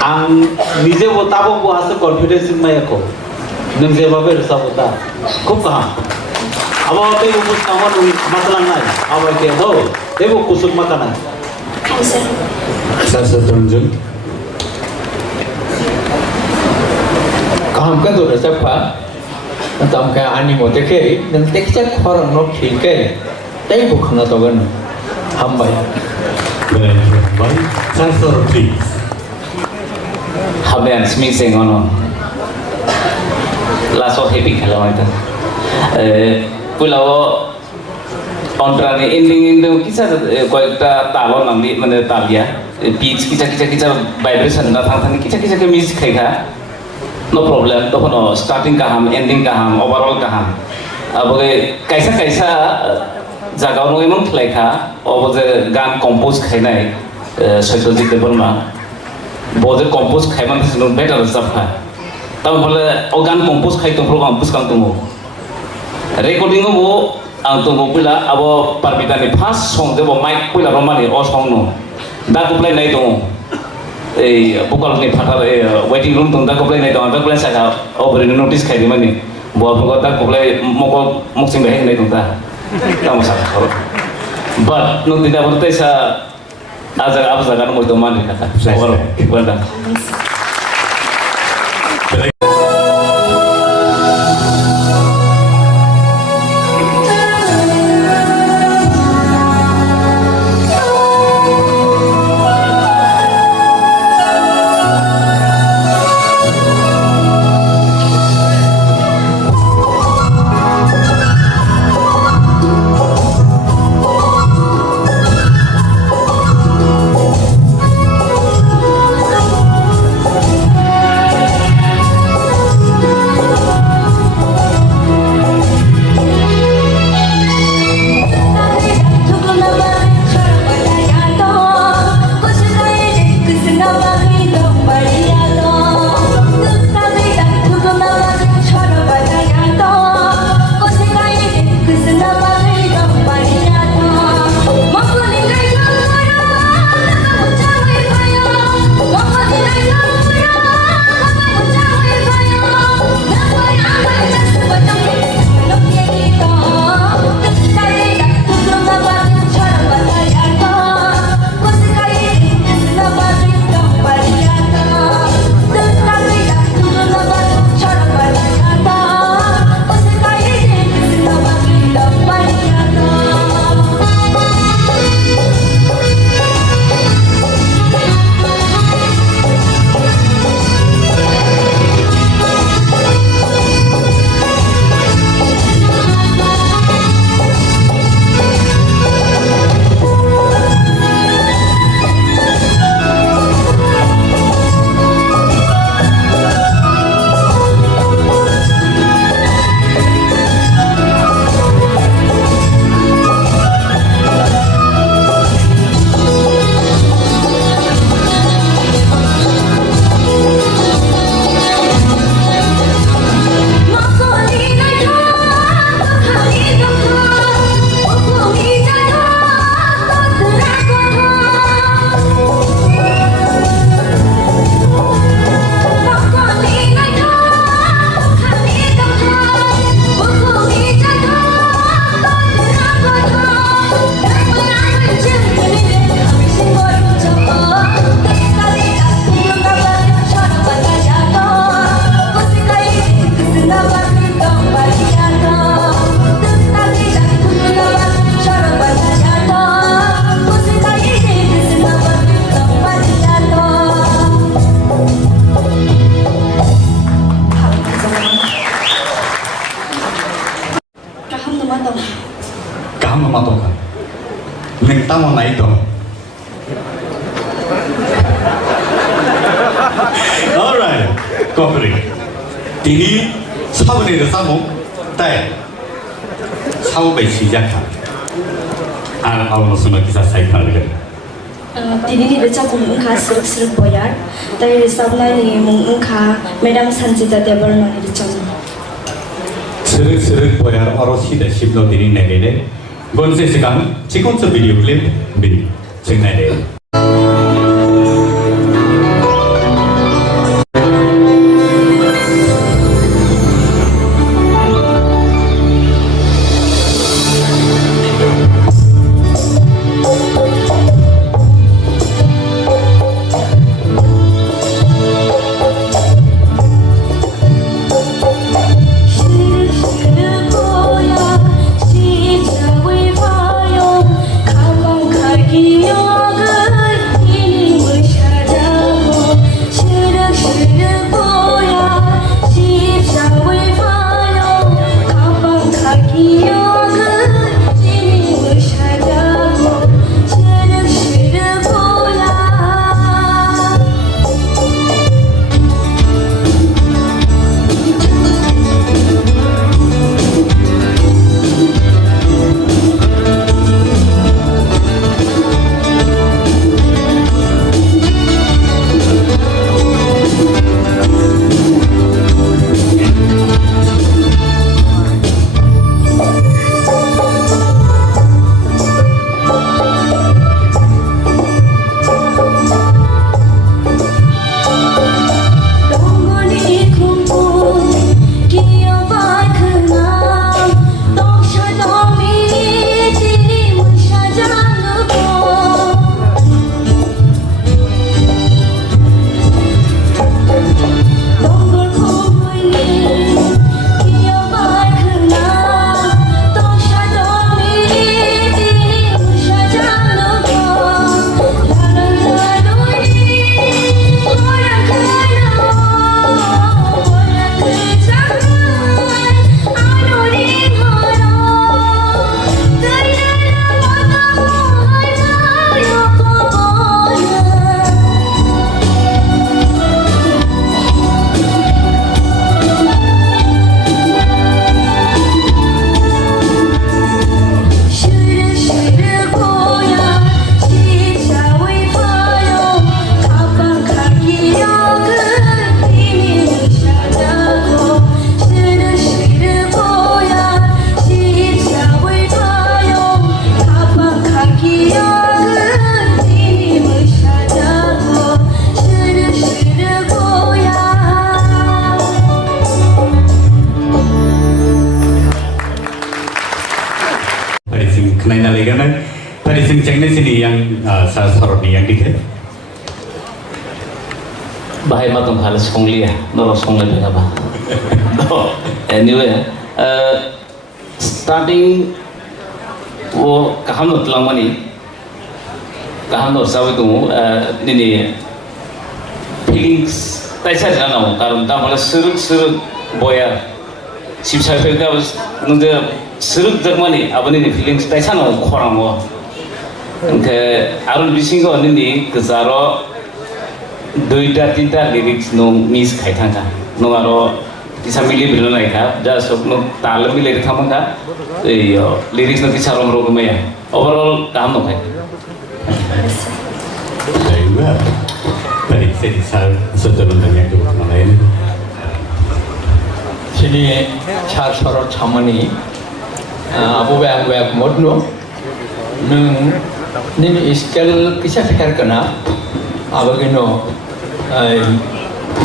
आं निजे वो ताबो वो आसे confidence में एको नंजे बाबे रसा होता खूब कहा अब ते वो कुछ कामन मसला ना अब के हो ते वो कुछ मत ना Sir Ranjan. काम का तो रचा पा तम का आनी मोते के नंग टेक्चा खरंग नो खिल के तई बुखना तो गन हम भाई Chancellor, please. Habian smising ono. Laso happy kalau itu. Pulau kontra ni ending kisah kau kita talon nanti mana talia. Beach kisah vibration na thang kisah ke music kaya. No problem. To kono starting kaham, ending kaham, overall kaham. अब कैसा जगह no एमन खलाइखा अब जे गान compose खाइनाय सैथजिक Debbarma बजे compose खाइमान no better जाफा तब बोले ओ गान कंपोज खाइ तंफ्रो गान पुसकां दंगो रेकर्डिंग वो आं दंगो पिला अब पारमिता नि फार्स्ट सॉन्ग देबो माइक पिला रमानि ओ सॉन्ग नो दा गुप्लाय नाय दं ए भोकाल नि फाटार वेटिंग रूम दं दा गुप्लाय नाय दं दा गुप्लाय साका ओबरिनो नोटिस खाइदि मानि बुआफोरखौ दा गुप्लाय मकसिं बाय नाय दं दा kamu salah kalau, but nanti dah berarti saya azar kan mau teman kata, soal ibadah. tamo na ito. Alright, cooperate. Tini sabuni ro samu tai sabu bai sijak ha. Awal semua kisah saya kenal. Tini ni baca mung engkha seruk boyar, tapi resabna ni mung engkha Madam Sanjita Devarman ni baca. Seruk boyar orosi dah shiblo tini nege. Gonse sekarang cikon se video clip bini sengaja. sini yang saroni yang dikit. Bahaya matung halas konglia, nolos konglia apa? Anyway, starting वो कहाँ no तलामनी कहाँ no Save तुम निने feelings पैसा जाना हो कारण ता मला सुरुक बोया शिक्षा फिर का नुंगे सुरुक जगमानी अब निने feelings पैसा ना हो खोरांग हो उनके आरुल बिसिंग को निने कजारो दुईटा तीनटा lyrics नो मिस खाई था नो आरो किसा मिली बिलो नहीं था जहाँ सब नो ताल मिले था मंगा ये lyrics नो किसा रोम रोग में या overall काम नो है Baik, tadi saya setelah tanya ke mana lain. Sini char sorot chamani, abu bag modno, nung ni skill kisah fikir kena, abu gino,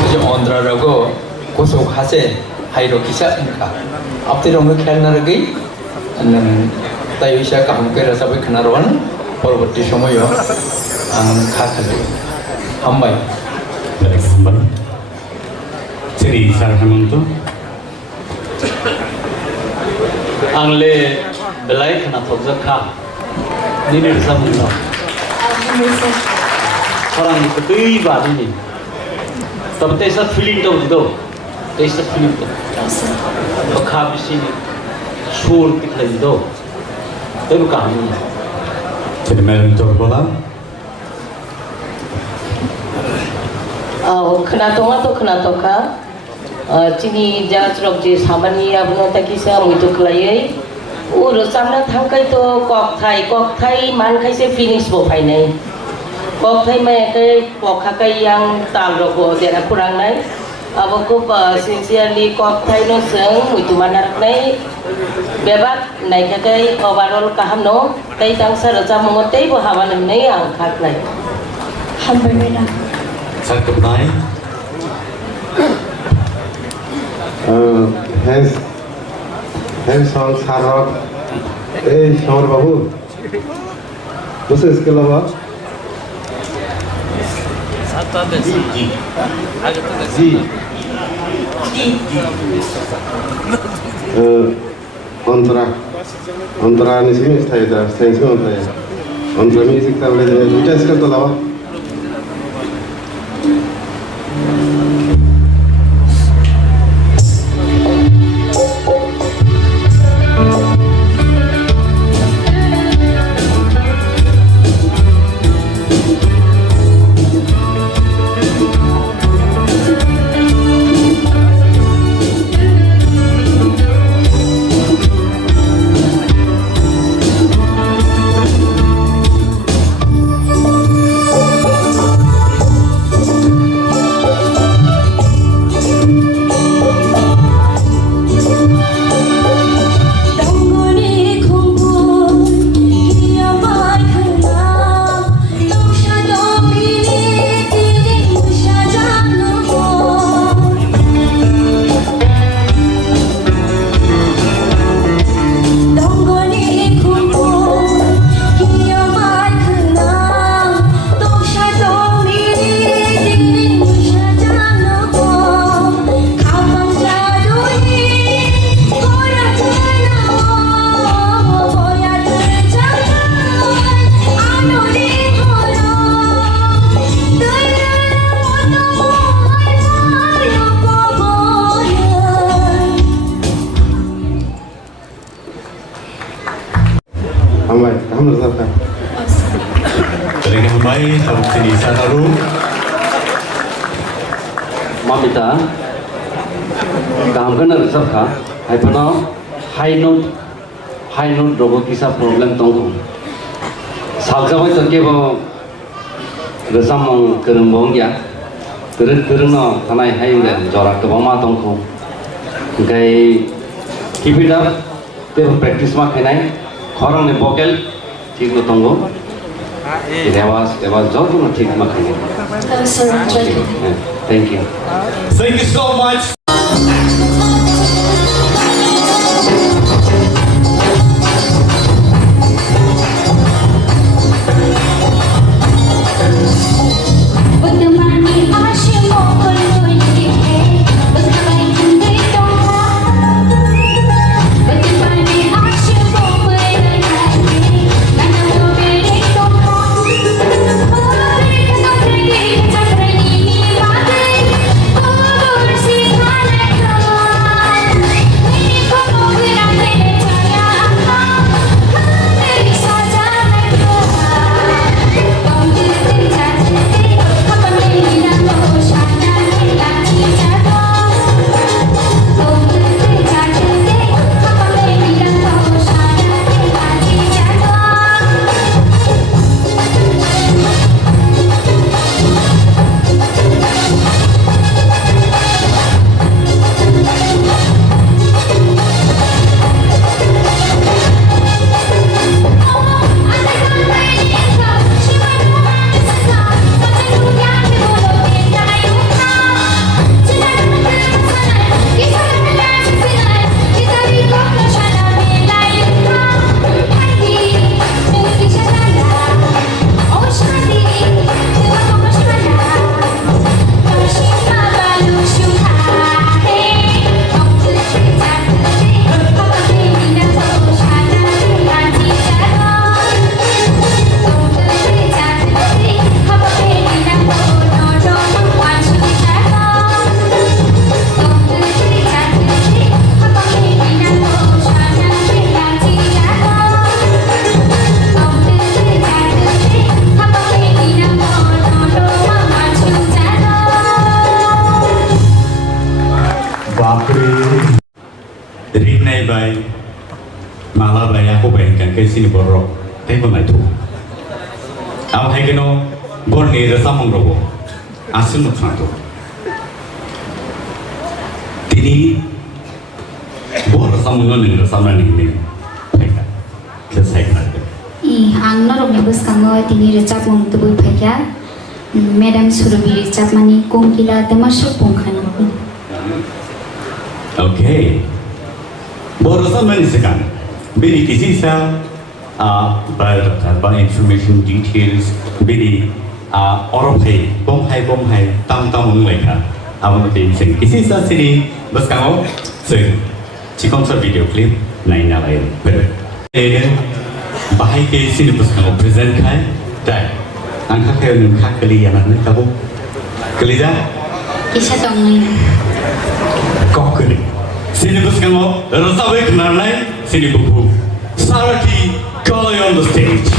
जो आंध्र रगो कुछ खासे हाइरो किसा इनका अब तो रंग खेलना रही नन तायुषा काम के रसा भी खना रोवन परवर्ती समय यो खाते हम भाई Baik, hamba. Seri sar hamuntu. Angle belai kena tozak kah, ni ni sama ni. Orang itu tuh baru ni. Tapi tesa feeling tu betul, tesa feeling tu. Bakal bisi ni, sur kita itu, tu bukan ni. Jadi Madam Torbola. Kenatonga to kenatoka. Cini judge rok je samani abno takisa mutu kelai. Samna thangkai to kok thai man kai se finish bo phai nai. Kok thai me kai kok khakai yang tal rok bo dera kurang nai. Abo ko sincerely kok thai no seng mutu manar nai. Bebat nai khakai overall kaham no. Tai tang sa raja mongotai bo hawan nai ang khak nai. Hamburger. Satu nai. Hands on Sarok. Shor Babu. What's the skill of G. Antara ni sini saya dah, saya sini antara. Antara music tak boleh jadi. Kita skill tu lawa. Kamu resapkan. Jadi kami tahu sini satu. Mamita, kamu kan resapkan. Hai pernah high note dogo kisah problem tongkong. Salsawai terkebo resam kerembong ya. Terus no tanai hai dan jorak kebama tongkong. Kai keep it up. Terus practice mak kenai. Orang ni vocal ठीक तो तंगो आवाज जाओ तो ठीक मत करिए thank you so much. नायबाय मालाबाय आखबाय होनखांखाय सिनि बर' तेबो नायथो आव हायगेनो बरनि रोजामंग्रबो आसिन नुखांथो तिनि बर रोजामंग्र नों रोजामनानै होनो फायखा केसायखादो आं नरमनि बसकाङो तिनि रोजाबुं तबो फायखा मेडाम सुरभि रोजाबमानि कंकिला तमाशो पंखानो Okay. Borosam menisikan. Bini kisisa biodata, by information details. Bini orophay, bomhai, tam mereka. Awak nanti sing kisisa sini bersekarang. So, cikon video clip naiknya lain. Ber. Ini bahaya ke sini bersekarang present kai. Dah. Angkat ke angkat kalian nak kamu. Kalian? Kisah dongeng. Kokri. Sini bersekarang Razawek Narnai sini buku. Sarati Kali on the stage.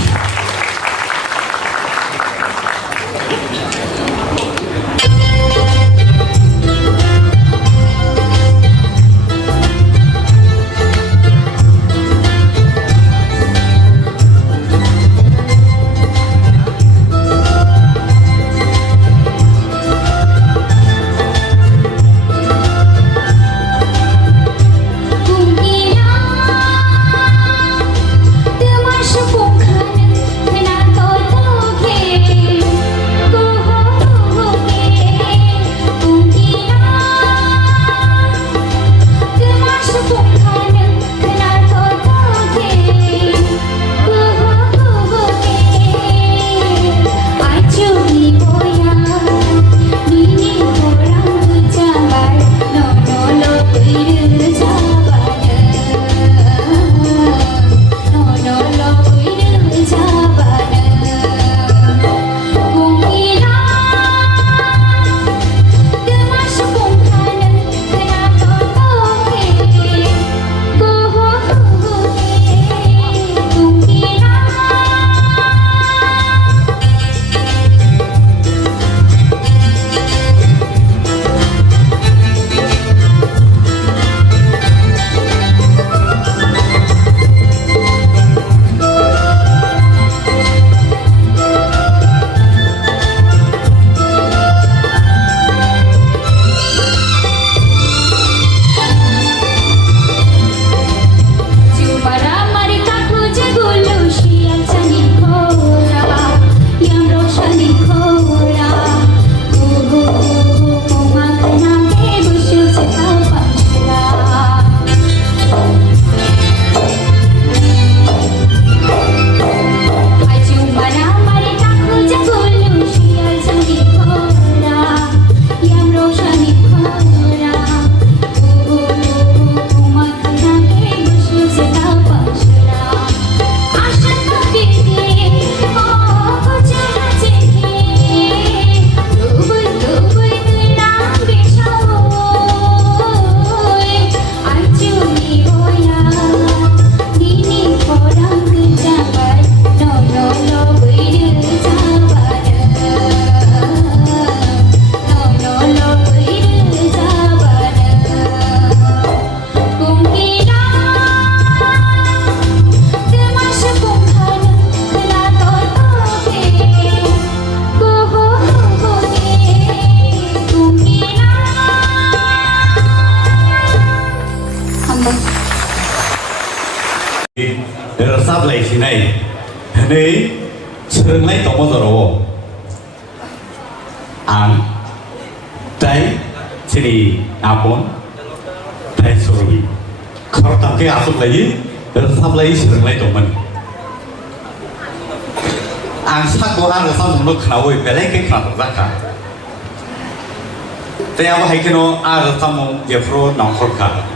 Rasablay sinai, hene serengai tomo zoro, ang, tai, sini apon, tai surubi, kalau tangke asuk lagi, rasablay serengai toman, ang sak orang rasam untuk kenawai belai ke kenapa zakar, tapi apa hai keno rasam jefro nangkorka,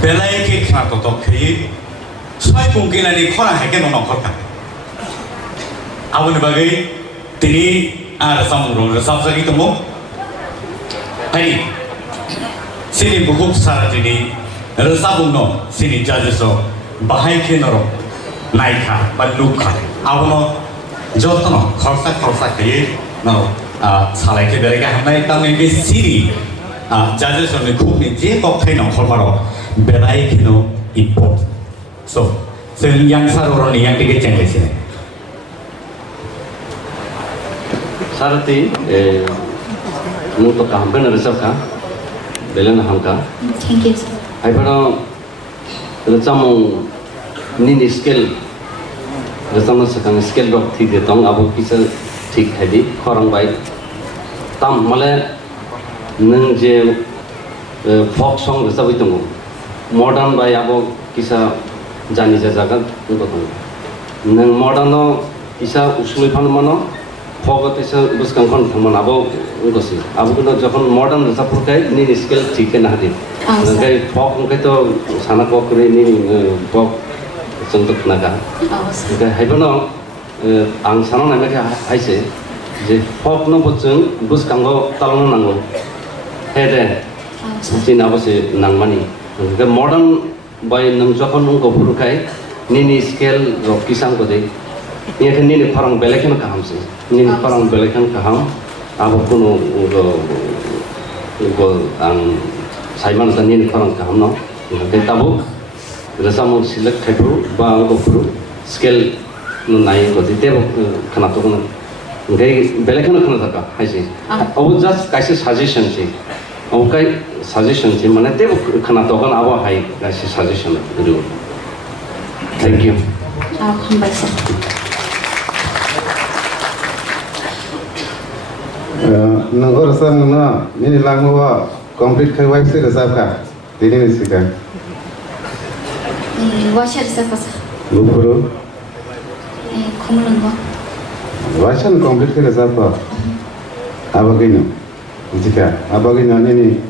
belai ke kenapa tu kiri Soai mungkin ni korang hacken orang korang. Awak ni bagai tini rasam urung rasam lagi temu. Hai, sini buku sara tini rasam urung sini judges so bahai ke noro naika baluka. Awak no jodoh no korsak kaya no salai ke bereka hamai tamu yang sini judges on the cook ni je kok kai nong khormaro benai kino import so yang saroro ni yang dige cheng lesi Sarati muto kampen resep ka belen hamka Thank you, sir. ai pano recamong nini skill recamong sakang skill dok thi de tong abo kisa thik hadi khorang bai tam male nang je folk song resep itong modern bai abo kisa jani jaga ko tong nang modern no kisa usmui phan mano folk tesa buskang kon thamon abo ngosi abo kuno jokon modern resep purkai nini skill thik na hadi ngai folk ngai to sana ko kre ni folk संतुक नागा इका हाइबनो आं सानो नामे के हाइसे जे fuck न बचन बुस कांगो तालनो नांगो हेदे जिनाबो से नांगमानि इका मॉडर्न बाय नम जखन उनको फुरखाय निनि स्केल रक किसां गदे इयाके निनि फरं बेलेखन काहामसे निनि फरं बेलेखन काहाम आबो कुनो उगो आं साइमान ता निनि फरं काहाम न इका Tabo Resamo select kaipru ba gopru skill no nai ko dite khana to kono ngai belekana khana taka haisi abu just kaise suggestion chi abu kai suggestion chi mane te khana to kono abu hai kaise suggestion ru thank you Khombai sir. nang resam na ni langmo wa complete khai wife se resap ka dini ni sika Washer sir ko sir. lupuru Khomlangwa. Wacan complete ke resap ka abagino jika abagino ni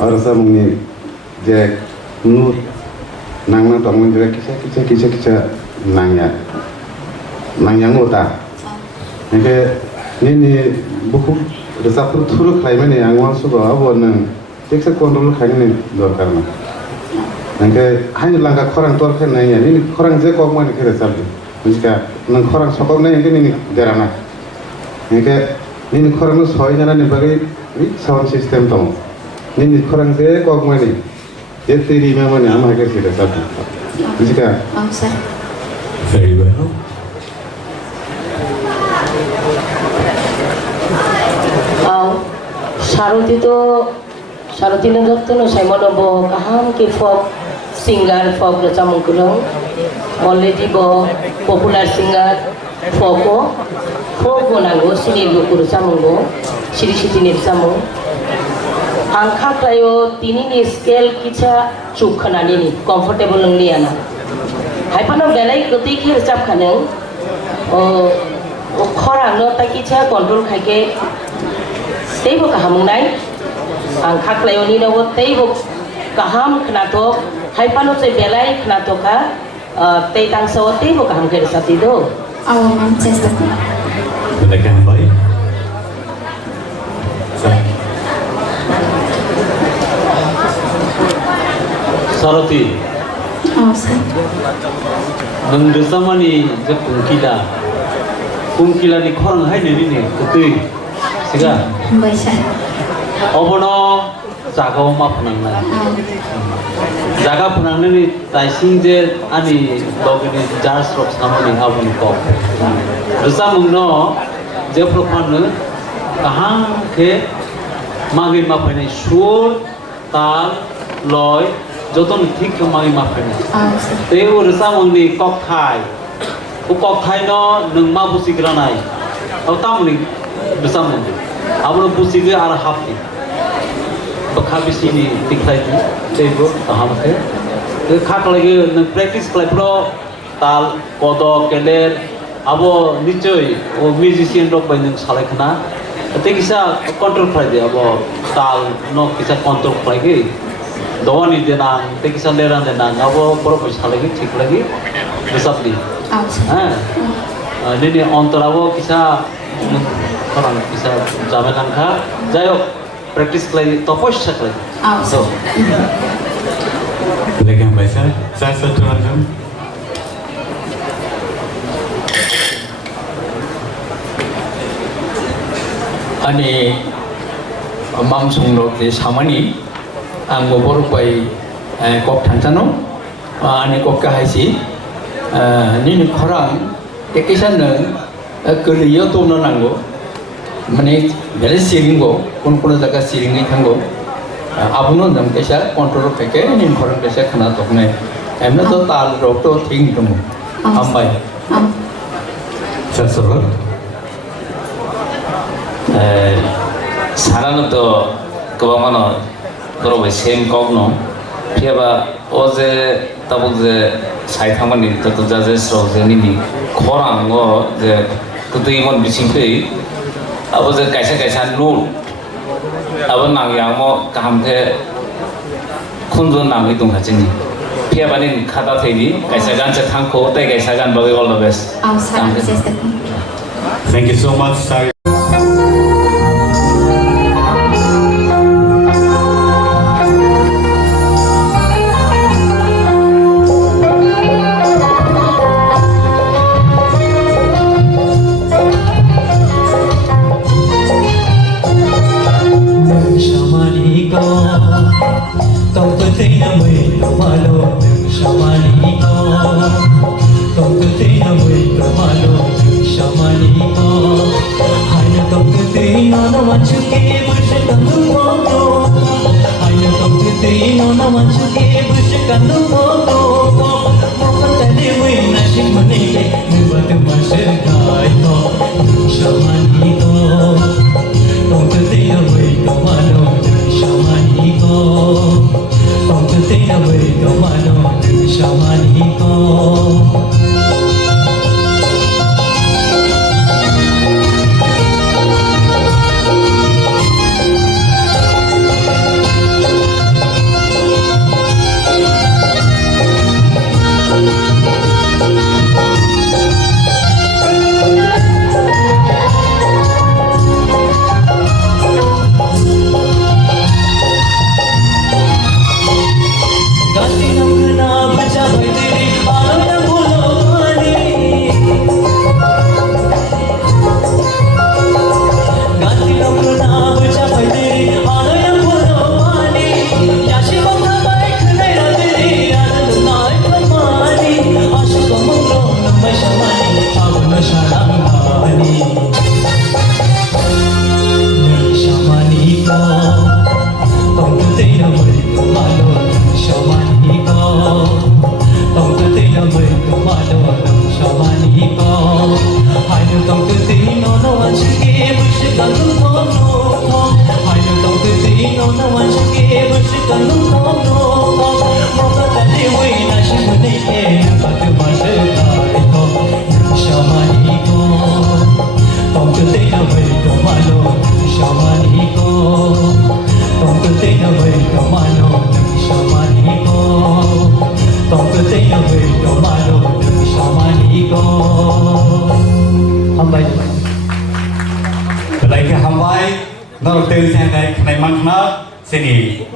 resam ni je nur nang na tong ni kisa nangya ngota nge ni buku resap thuru khai mane angwa sugo abo nang teksa control khai ni dorkar na nge hanya langka korang tor khen na ya ni korang je kok mane ke resap jika nang korang sokok na ni derana nge ni korang soi jana ni bagai sound system tong ni korang je kok mane ye teri me mane ama ke sira resap jika Sir. very well Saroti nang dokter no sai modo bo kaham ke folk singer folk recamong kurang already bo popular singer folk nango sini lukur recamong bo siri siti ni recamong angka klayo tini ni scale kicha chukhana ni comfortable nang ni ana hai pano belai ketik hi recap khaneng khorang no ta kicha control khaike tei bo kahamung nai ang kaklayo ni na tei bo kaham knato hai pano se belai knato ka tei tang so tei bo kaham ke sati do Awa ma'am chesta ko. Belakan baik Saroti Sir. nang resamani je pungkila ni khorang hai ni ketui siga Khombai sir. obono jaga ma phanang jaga phanang ni taising je ani dogini jar strok samani abuni ko resamung no je prophan kahang ke magi ma phane sur tal loy joton thik magi ma phane Sir. te u resamung ni kok thai no nung ma busikranai autamni resamung abro busige ar hapti bakhabi sini tiklai di tebo ahamke khak lagi practice klai pro tal kodo kender abo nichoi o musician rok bain salai khana te kisa control klai de abo tal no kisa control klai ge dawani denang te kisa leran denang abo pro salai ge thik lagi besapli ha ini ontorabo kisa orang bisa jaman langka jayok practice lagi topos sekali so belakan baik saya satu rajam Ani mamsung di samani ang borok bai kok thansano ani kok kahisi ni khorang ekisana keliyo to na nango mane bele siringo kon jaga siringi thango abuno dam kesa control peke ni khorang kesa khana tokne emna to tal rok to thing tumu ambai Sasor. 사람은 또 그방만은 그러고 셈 거구나. 피해봐 어제 따보제 사이타만이 또 자제스러워 되니 코랑 거 이제 그때 이번 미친페이 아버지 가이사 누 아버 낭양 감태 쿤존 낭이 동하지니 피해봐는 카다 되니 가이사간 저 탕코 때 가이사간 버기 걸러베스. Thank you so much, sir. Like Hawaii, no tell sang like Kaimakna, sini.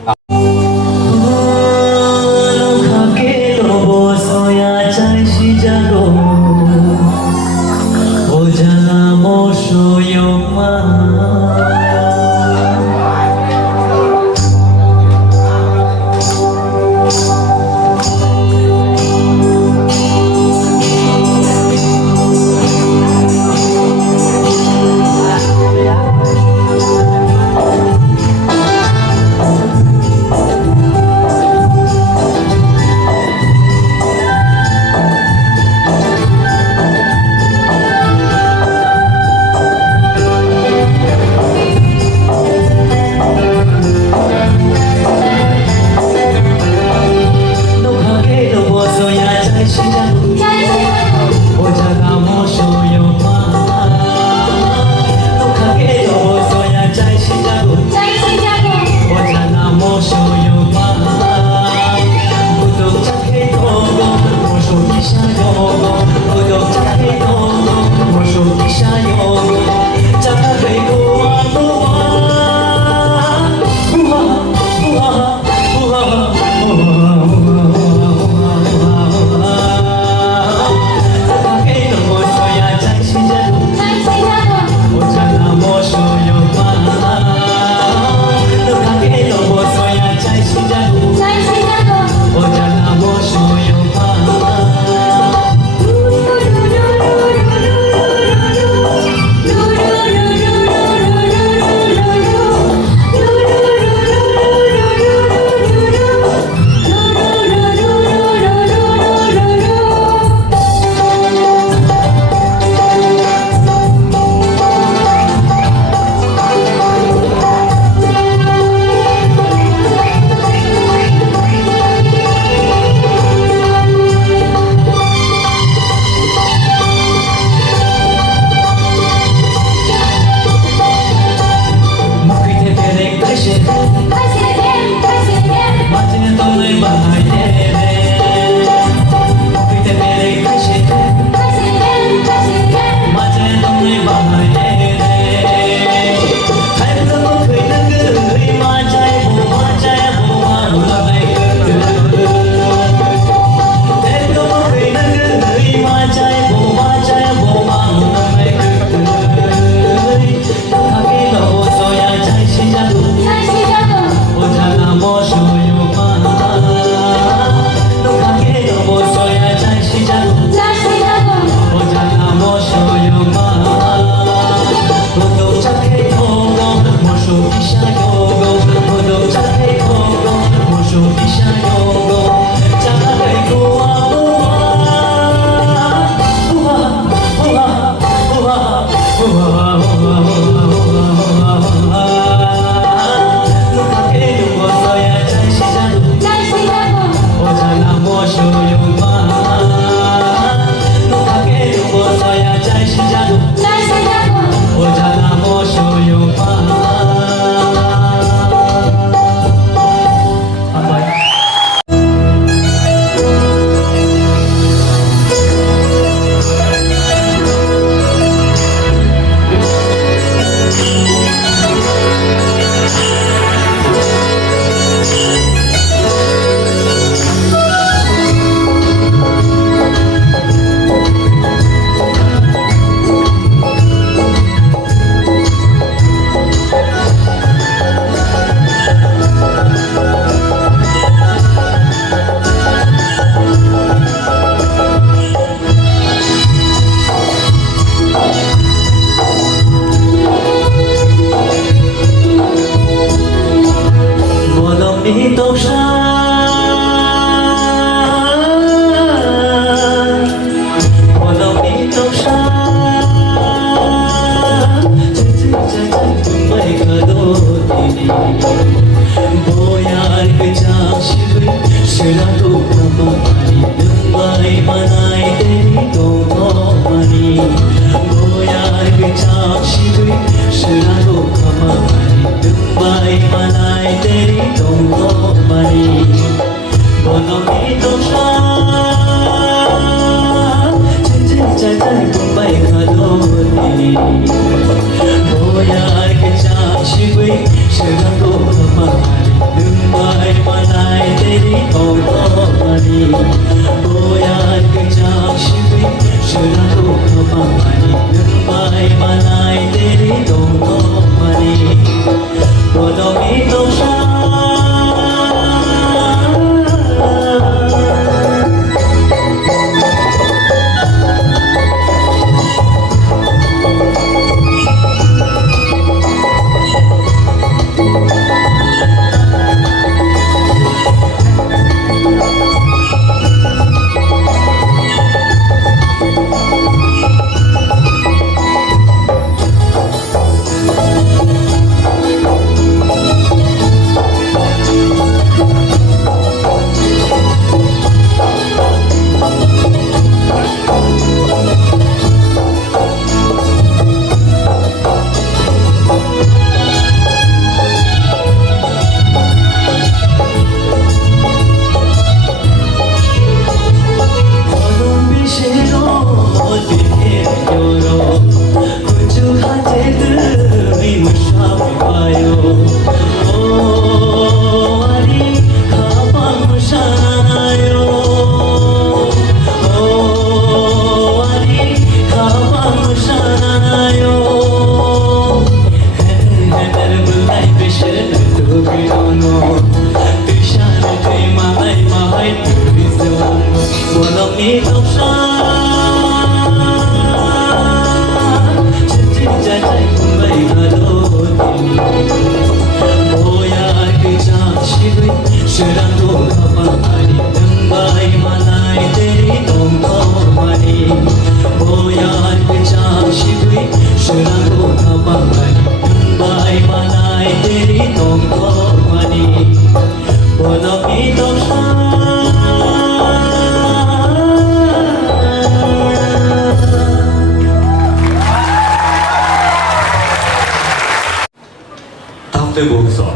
South Bookso.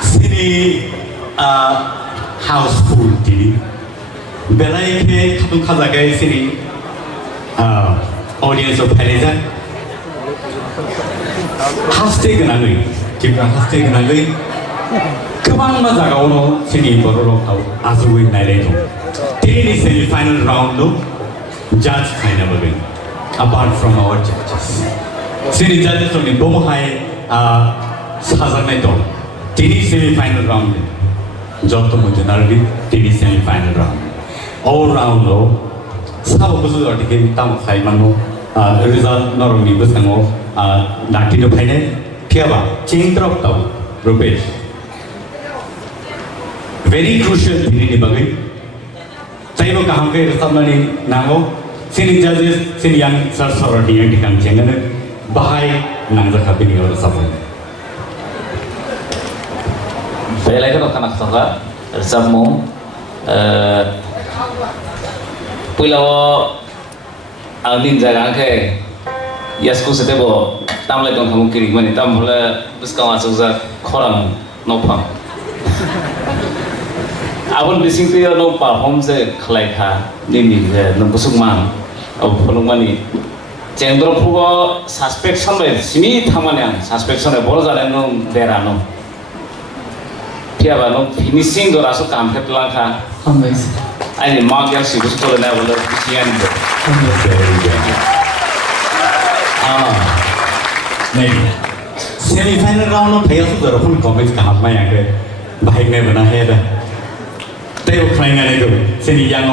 Sini houseful diri. Belai ke katung kazagai sini audience of Peliza. Hashtag nangui, kita hashtag nangui. Kemana mazaga ono sini bororo kau azui nilai tu. Ini semi final round tu judge final bagi. Apart from our judges, sini judges tu ni bomohai sahaja tu. Ini semi final round ni. Jodoh mungkin nanti ini semi final round. All round tu, sahaja khusus orang kita tamu saya manu result normal ni bus kango nanti tu final tiada change drop tahu Rupesh. Very crucial thing ni bagi. Saya mau kaham ke result ni nango. Sini judges, sini yang sorority yang dikang jengan bahai nangza kapi ni orang sabun. Belai itu kan nak tahu, resapmu, pulau alin jaga ke, yasku setebo, tamle dong kamu kiri mana, tam boleh bukan masuk zat korang nopang. Abang bising tu ya no perform se kelai kah, ni no busuk mang, abu pelung mani. Cendro pugo suspicion le, sini thaman yang suspicion le, boros ada no dera no. Tiada no finishing do rasu kam ke pelang kah. Ini mark yang sih busuk le na boleh kisian do. Nih, semi final round no payah tu dah pun komen kaham mai yang ke, bahai ni mana ada. Tapi final itu, seni yang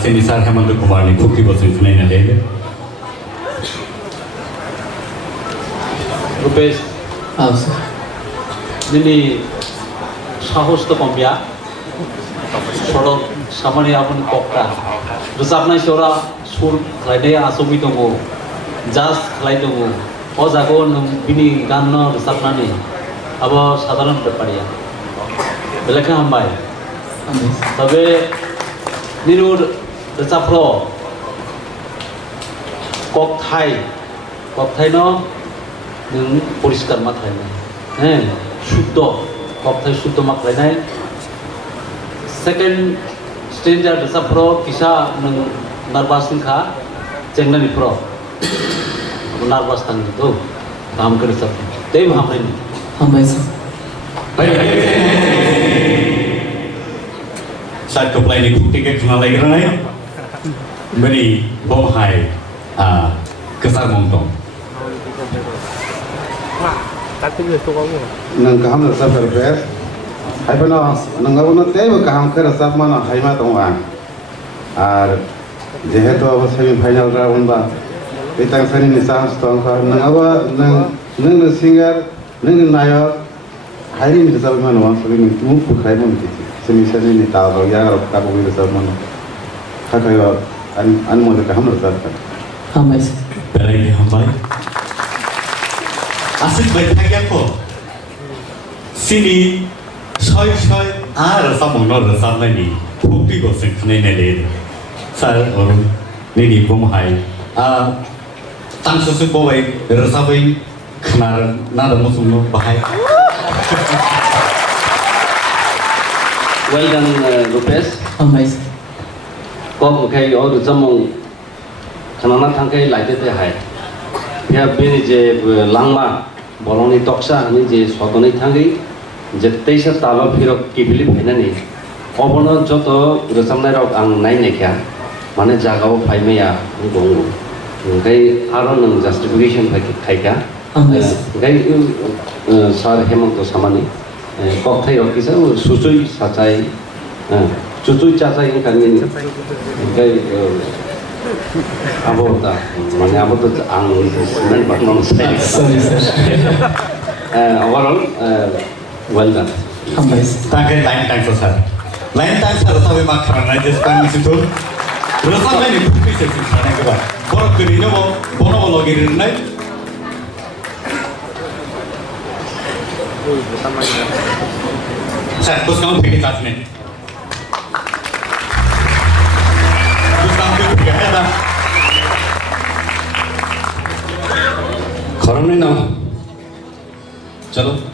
seni Sar Hemant Kumar ni bukti bosnya final ada. Rupesh, ini sahus tu kompia, soal sama ni apa ni kokta. Resap na sora sur lainnya asumi tu go, jas lain tu go. Oh jago bini gan no resap na ni, apa saharan berparian. Belakang hambai. Tapi niru resap pro kok thai no nung poriskar mat thai shuddho kok thai shuddho mat thai second stage resap pro kisa nung nervous kha cengna ni pro nervous tang tu काम कर सकते तेरे हम ऐसा saat kepala ini bukti ke kenal lagi orang beri bom hai kesal montong nang kaham rasa berbes hai pernah nang aku nanti aku kaham ke rasa mana hai mah tong ang ar jehetu aku semi final round ba itang seni nisam stong ka nang aku nang singer nang nayak hai ni rasa mana wang sini mumpuk hai mana seni ni tahu ya kalau kita boleh rasa mana kakak an mau kaham rasa kan Hamais. Belai hambai. Asal bertanya ko. Sini, soy rasa mungkin rasa ni. Bukti ko sekarang ni le. Sar orang ni bom hai. Tang susu bawai rasa bawai kenar nada musuh no bahai. Well done, Rupesh. Hamais. Kau mungkin orang zaman karena tangkai lagi tu hai. Ya bini je langma bolong ni toksa ni je suatu ni tangkai. Jadi saya tahu firok kibili mana ni. Opono joto urusan rok ang naik nekya. Mana jaga o pai meya ni gongu. Gai aron nang justification pai kya. Gai sar hemang to samani. Kok thai rok kisa susui sacai. Susui sacai ni kan ni. Gai Abo tak, mana abo tu ang sebenarnya bukan non saya. Overall, well done. Tangkai lain sesat. Lain sesat tapi mak kerana just kami situ. Rasa lain itu bisa sih kerana kita. Borok kerina bono lagi kerana. Saya terus kamu pergi tas ni. Koron ni no. চলো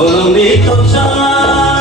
Bolong di top sana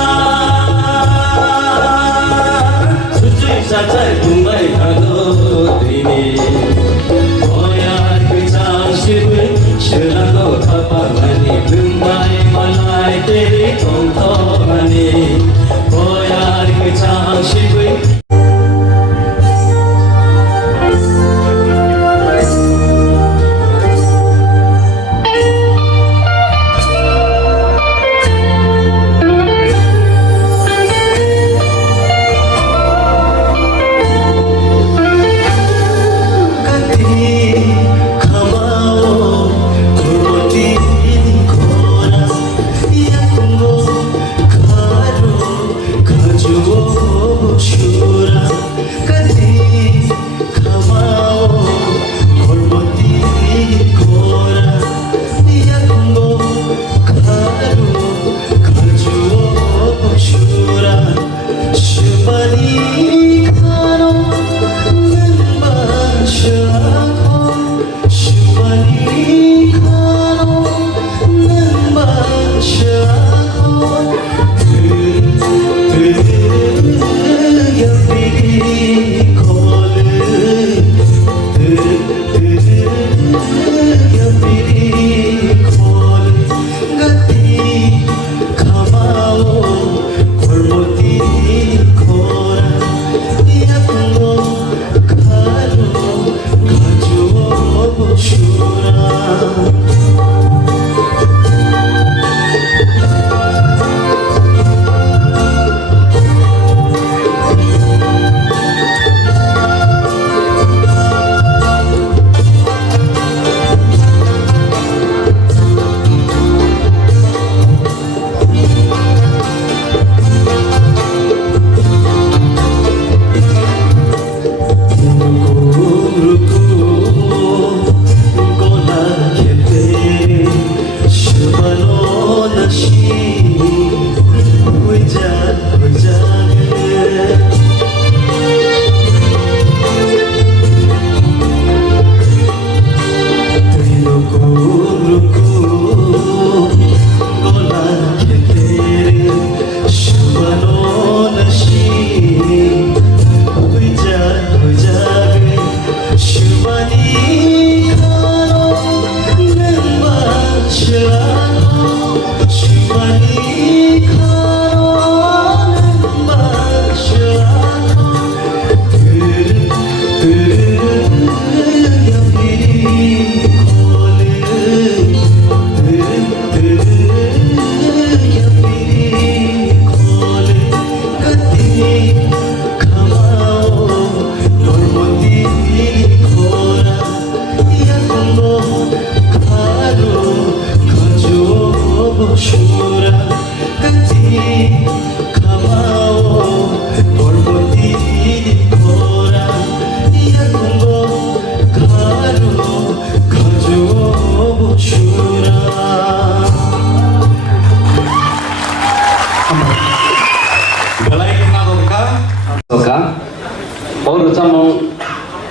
और रचामों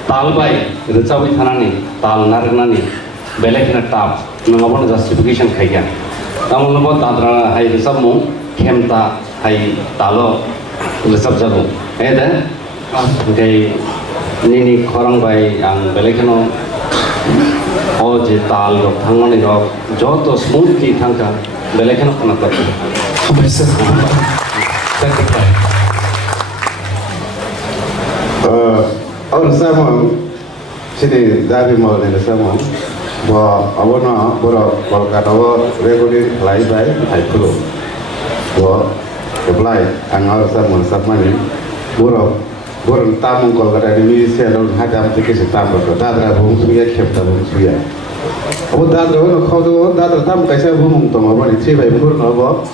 ताल by रचावी थानानी ताल नारगनानी बेलेग ना top नंगाबों justification खाया तामों लोगों तादरा high रचामों खेमता high तालो रचाब जाबो ऐसे गई नीनी खरंग बाई आंग बेलेग नो और जे ताल लोग थांगने लोग जो तो स्मूथ की थांगा बेलेग नो कना तब और sama sini dari mau ni sama bahwa awalnya baru kata awal reguler lain baik hai perlu bahwa apply anggal sama ni baru tamu kalau kata ni saya lalu hajam sedikit tamu kalau dadra bung suya kepta bung suya abu dadra orang kau tu dadra tamu kaisa bung tu mau ni sih baik baru nawa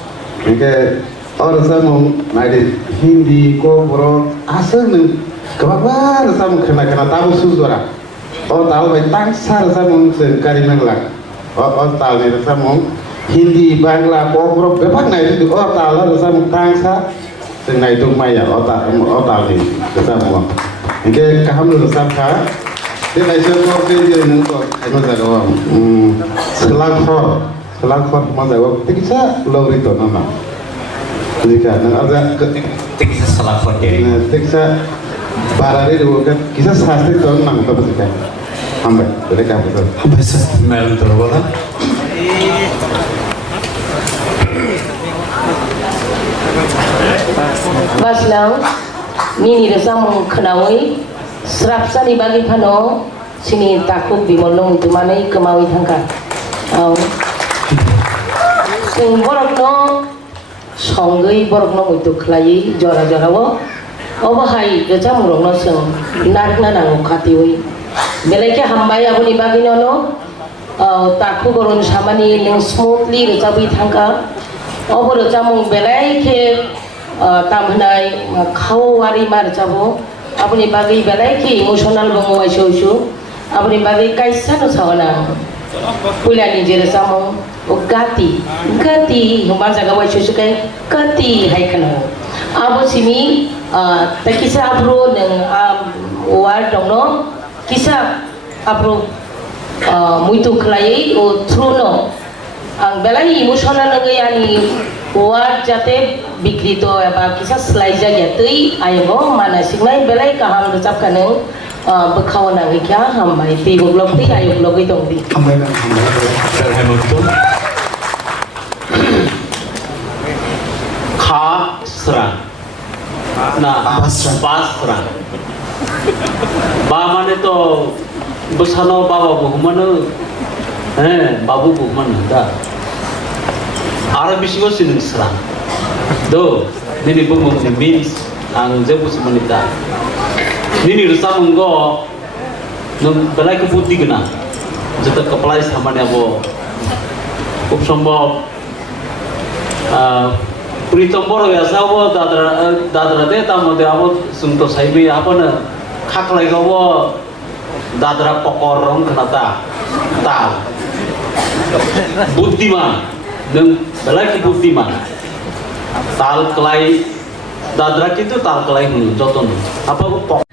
ini और sama nanti Hindi ko baru asal ni kabar sama kena tahu susura oh tahu baik tangsar sama sengkari mengelak oh tahu ni sama Hindi Bangla ko baru bepak naik itu oh tahu sama tangsar sengai itu maya oh tahu ni sama ini kaham lu sama dia naik semua dia ni ko anu jaga selangkor mana jaga tiksa lori tu nama jika ada tiksa selangkor dia tiksa barari dulu kan kisah sastri tahun nang apa sih kan hambat boleh kan betul hambat mel terbola Baslang nini resam kenawi serapsa di bagi pano sini takut bimolong tu mana kemawi tangka sing borok no songai borok no itu kelai jora wo obahai resam borok no sing narik nang khatiwi belai ke hambai abu ni bagi no takut boron samani yang smoothly resabi tangka obor resam belai ke tamhnai khawari mar jabo apni bagi belai ki emotional bangwai shoshu apni bagi kaisa no sawana pula ni jere samo o gati humbar jaga wai shoshu kai gati hai kana abo sini takisa abro nang ward dongno kisa abro muito khlai o throno ang belai emotional ngayani ward jate bikrito eba kisah selaiza jatui ayo mana singai belai kaham recap kaneng berkawan lagi kya hambai tibu blok ti ayo blok itu ti hambai terhemut tu kha serang nah pasrah ba mane to besano baba buhmanu babu buhmanu da Arab bisiko sinung serang do nini bumung ni means ang jebu semenita nini resam ngo nung belai ke putih kena jeta kepala samane abo খুব সম্ভব প্রিতম্বর biasa abo dadra de tamode abo sungto saibi apa na khaklai abo dadra pokorong kenata ta budiman dan belai budiman tal kelai dadra itu tal kelai joton apa pok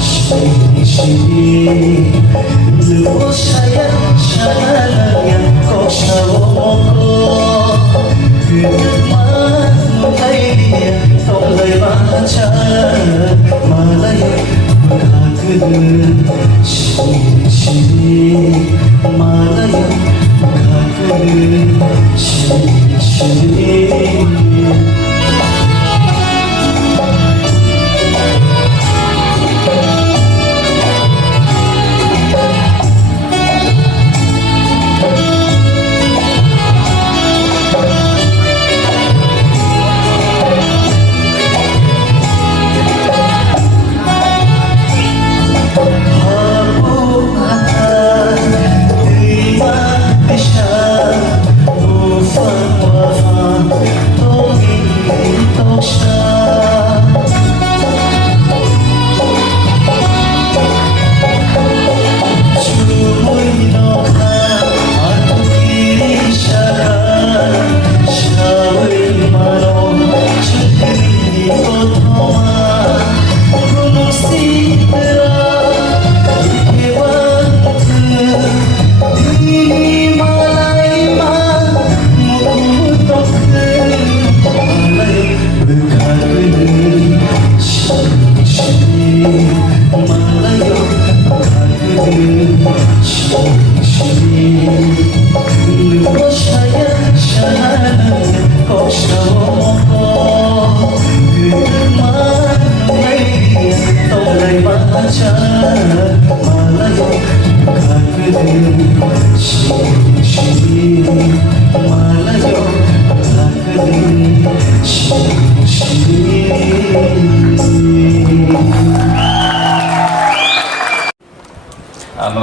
시리 시리 누구 사양 사랑양 꼭 샤워먹고 그만 나이야 떠올라야 맞아 말아야 가끔은 시리 시리 말아야 가끔은 시리 시리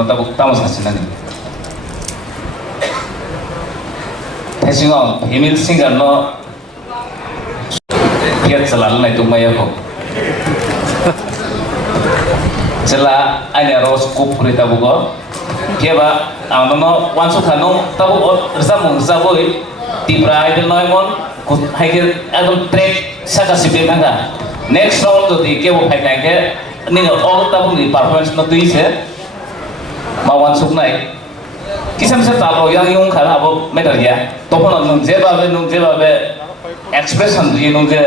tabuk tamu sasinan Thasingo himil singer no Piat selal na itong maya ko Sela anya ros kupuri tabu ko Kaya ba ang no wansu kano tabu ko resam saboy Tibra idol no emon Haikir adol track saka sipin hanga Next round to di kaya mo haikir Ningal all tabu ni performance no tuise Mawan suknai, kisah misal tahu yang karena apa meter ya, topan nung jeba be expression tu nung je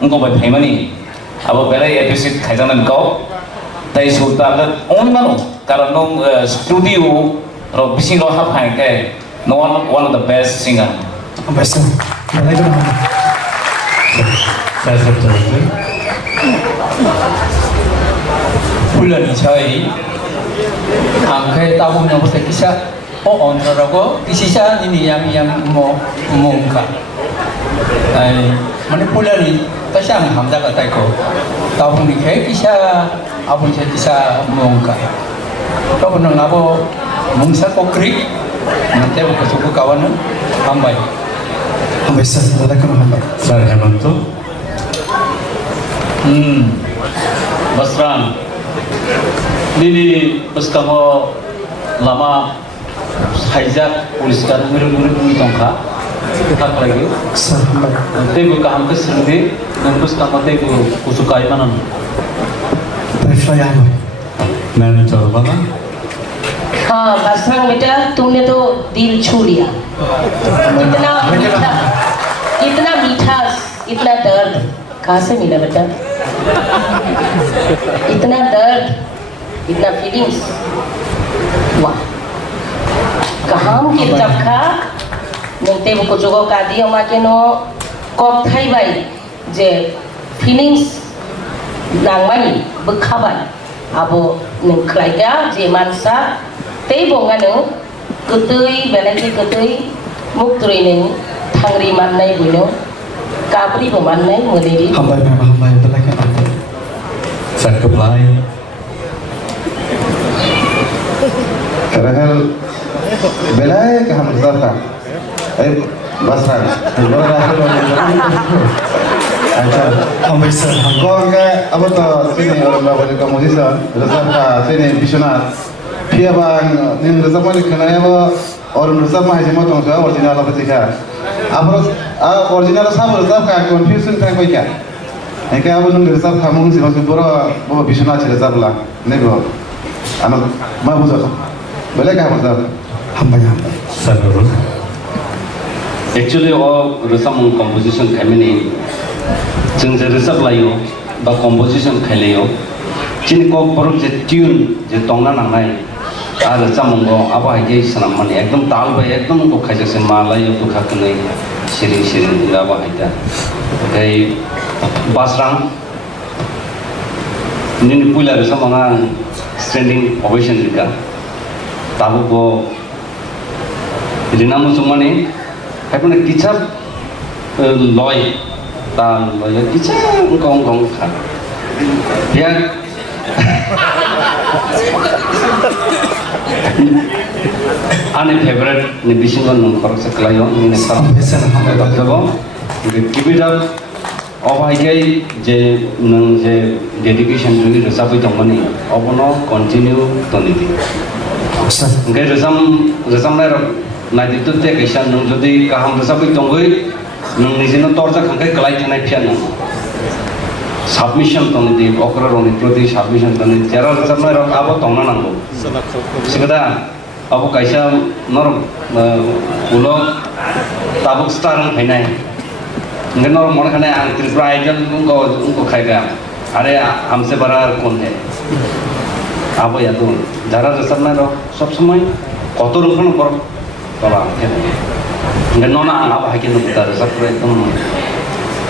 nungko be pemani, apa belai episode kajian kau, tapi sultan ada only mana, karena nung studio, ro bising ro hap hai ke, one of the best singer. Best, mana itu nama? Saya setuju. Bulan ini angkai tabung yang kita kisah on rago kisah ini yang mau mengungkap. Mana pula ni tasang hamzah kata ko tabung ni kayak kisah abun saya kisah mengungkap. Kau pernah ngabo mengsa kokrik nanti aku suka kawan hambai. Hambai sah, ada kan hambai. Sir Hemanto. Basran. Ini pas kamu lama hijack polis kan murid tongka tak lagi. Tegu kaham kesini, terus kamu tegu kusukai mana? Percaya Nani coba mana? हाँ बसरंग बेटा तुमने तो दिल छू लिया इतना मीठा इतना दर्द कहाँ से मिला बेटा इतना दर्द इतना फीलिंग्स वाह कहाँ की चपखा नंते वो कुछ को कादी हमारे के नो कॉप थाई बाई जे फीलिंग्स नांगमानी बखाबाई abo neng kerja je mansa tei bonga neng ketui belai ketui muktui neng thangri manai buino kapri pemanai mudiri hambai belai kan hambai Saya kebelai Karena belai ke hamzah ka basran hambai sah Kau ke apa tu sini orang bawah di musician, resep ka sini Bishunat. Dia bang ni resep mana kena apa orang resep mah cuma tong saya original apa sih kan? Apa original sama resep ka confusion kan kau ikan? Engke abo nung resap kamu sih masuk bora bawa bisuna resap lah. Nego, anak mau buat apa? Boleh kah buat? hamba ya hamba. Sanurul. Actually, all resam composition kami jeng resap layo, ba composition kaliyo. Cini kau perlu je tune je tongna nangai. Ada camunggo apa aja senam mani. Ekdom tal bay, ekdom kau kaji sen malayo tu kakenai siring apa aja. Kayak basrang. Ini pula resam mangan standing ovation juga. Tahu ko Rinamu cuma ni, saya punya kicap loy, tan loy kicap engkong kan, dia ane favorite ni bisingan nungkor sekelayo ni nekam, betul? Keep it up, apa aja je nung je dedication juga resap itu mana, apa no continue toniti. Enggak resam lerok. Nanti itu teh kesan nung jadi kaham resap itu tunggu nung ni sini torja kangkai kelai tanai pian nung submission tong di okra rong proti submission tong di cara resap lerok apa tong na nanggo sekedar apa kaisa nor ulo tabuk star penai enggak nor mana kena ang tripura idol उनको खाएगा अरे हमसे बड़ा कौन है apa ya tuh cara resap lerok सब समय kotor kan kor kalau enggak nona apa hakin kita resap itu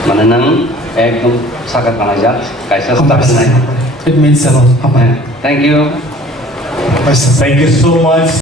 mana nang ekdom sangat mengajar kaisa start naik. It means a lot. Hamba. Thank you. Thank you so much.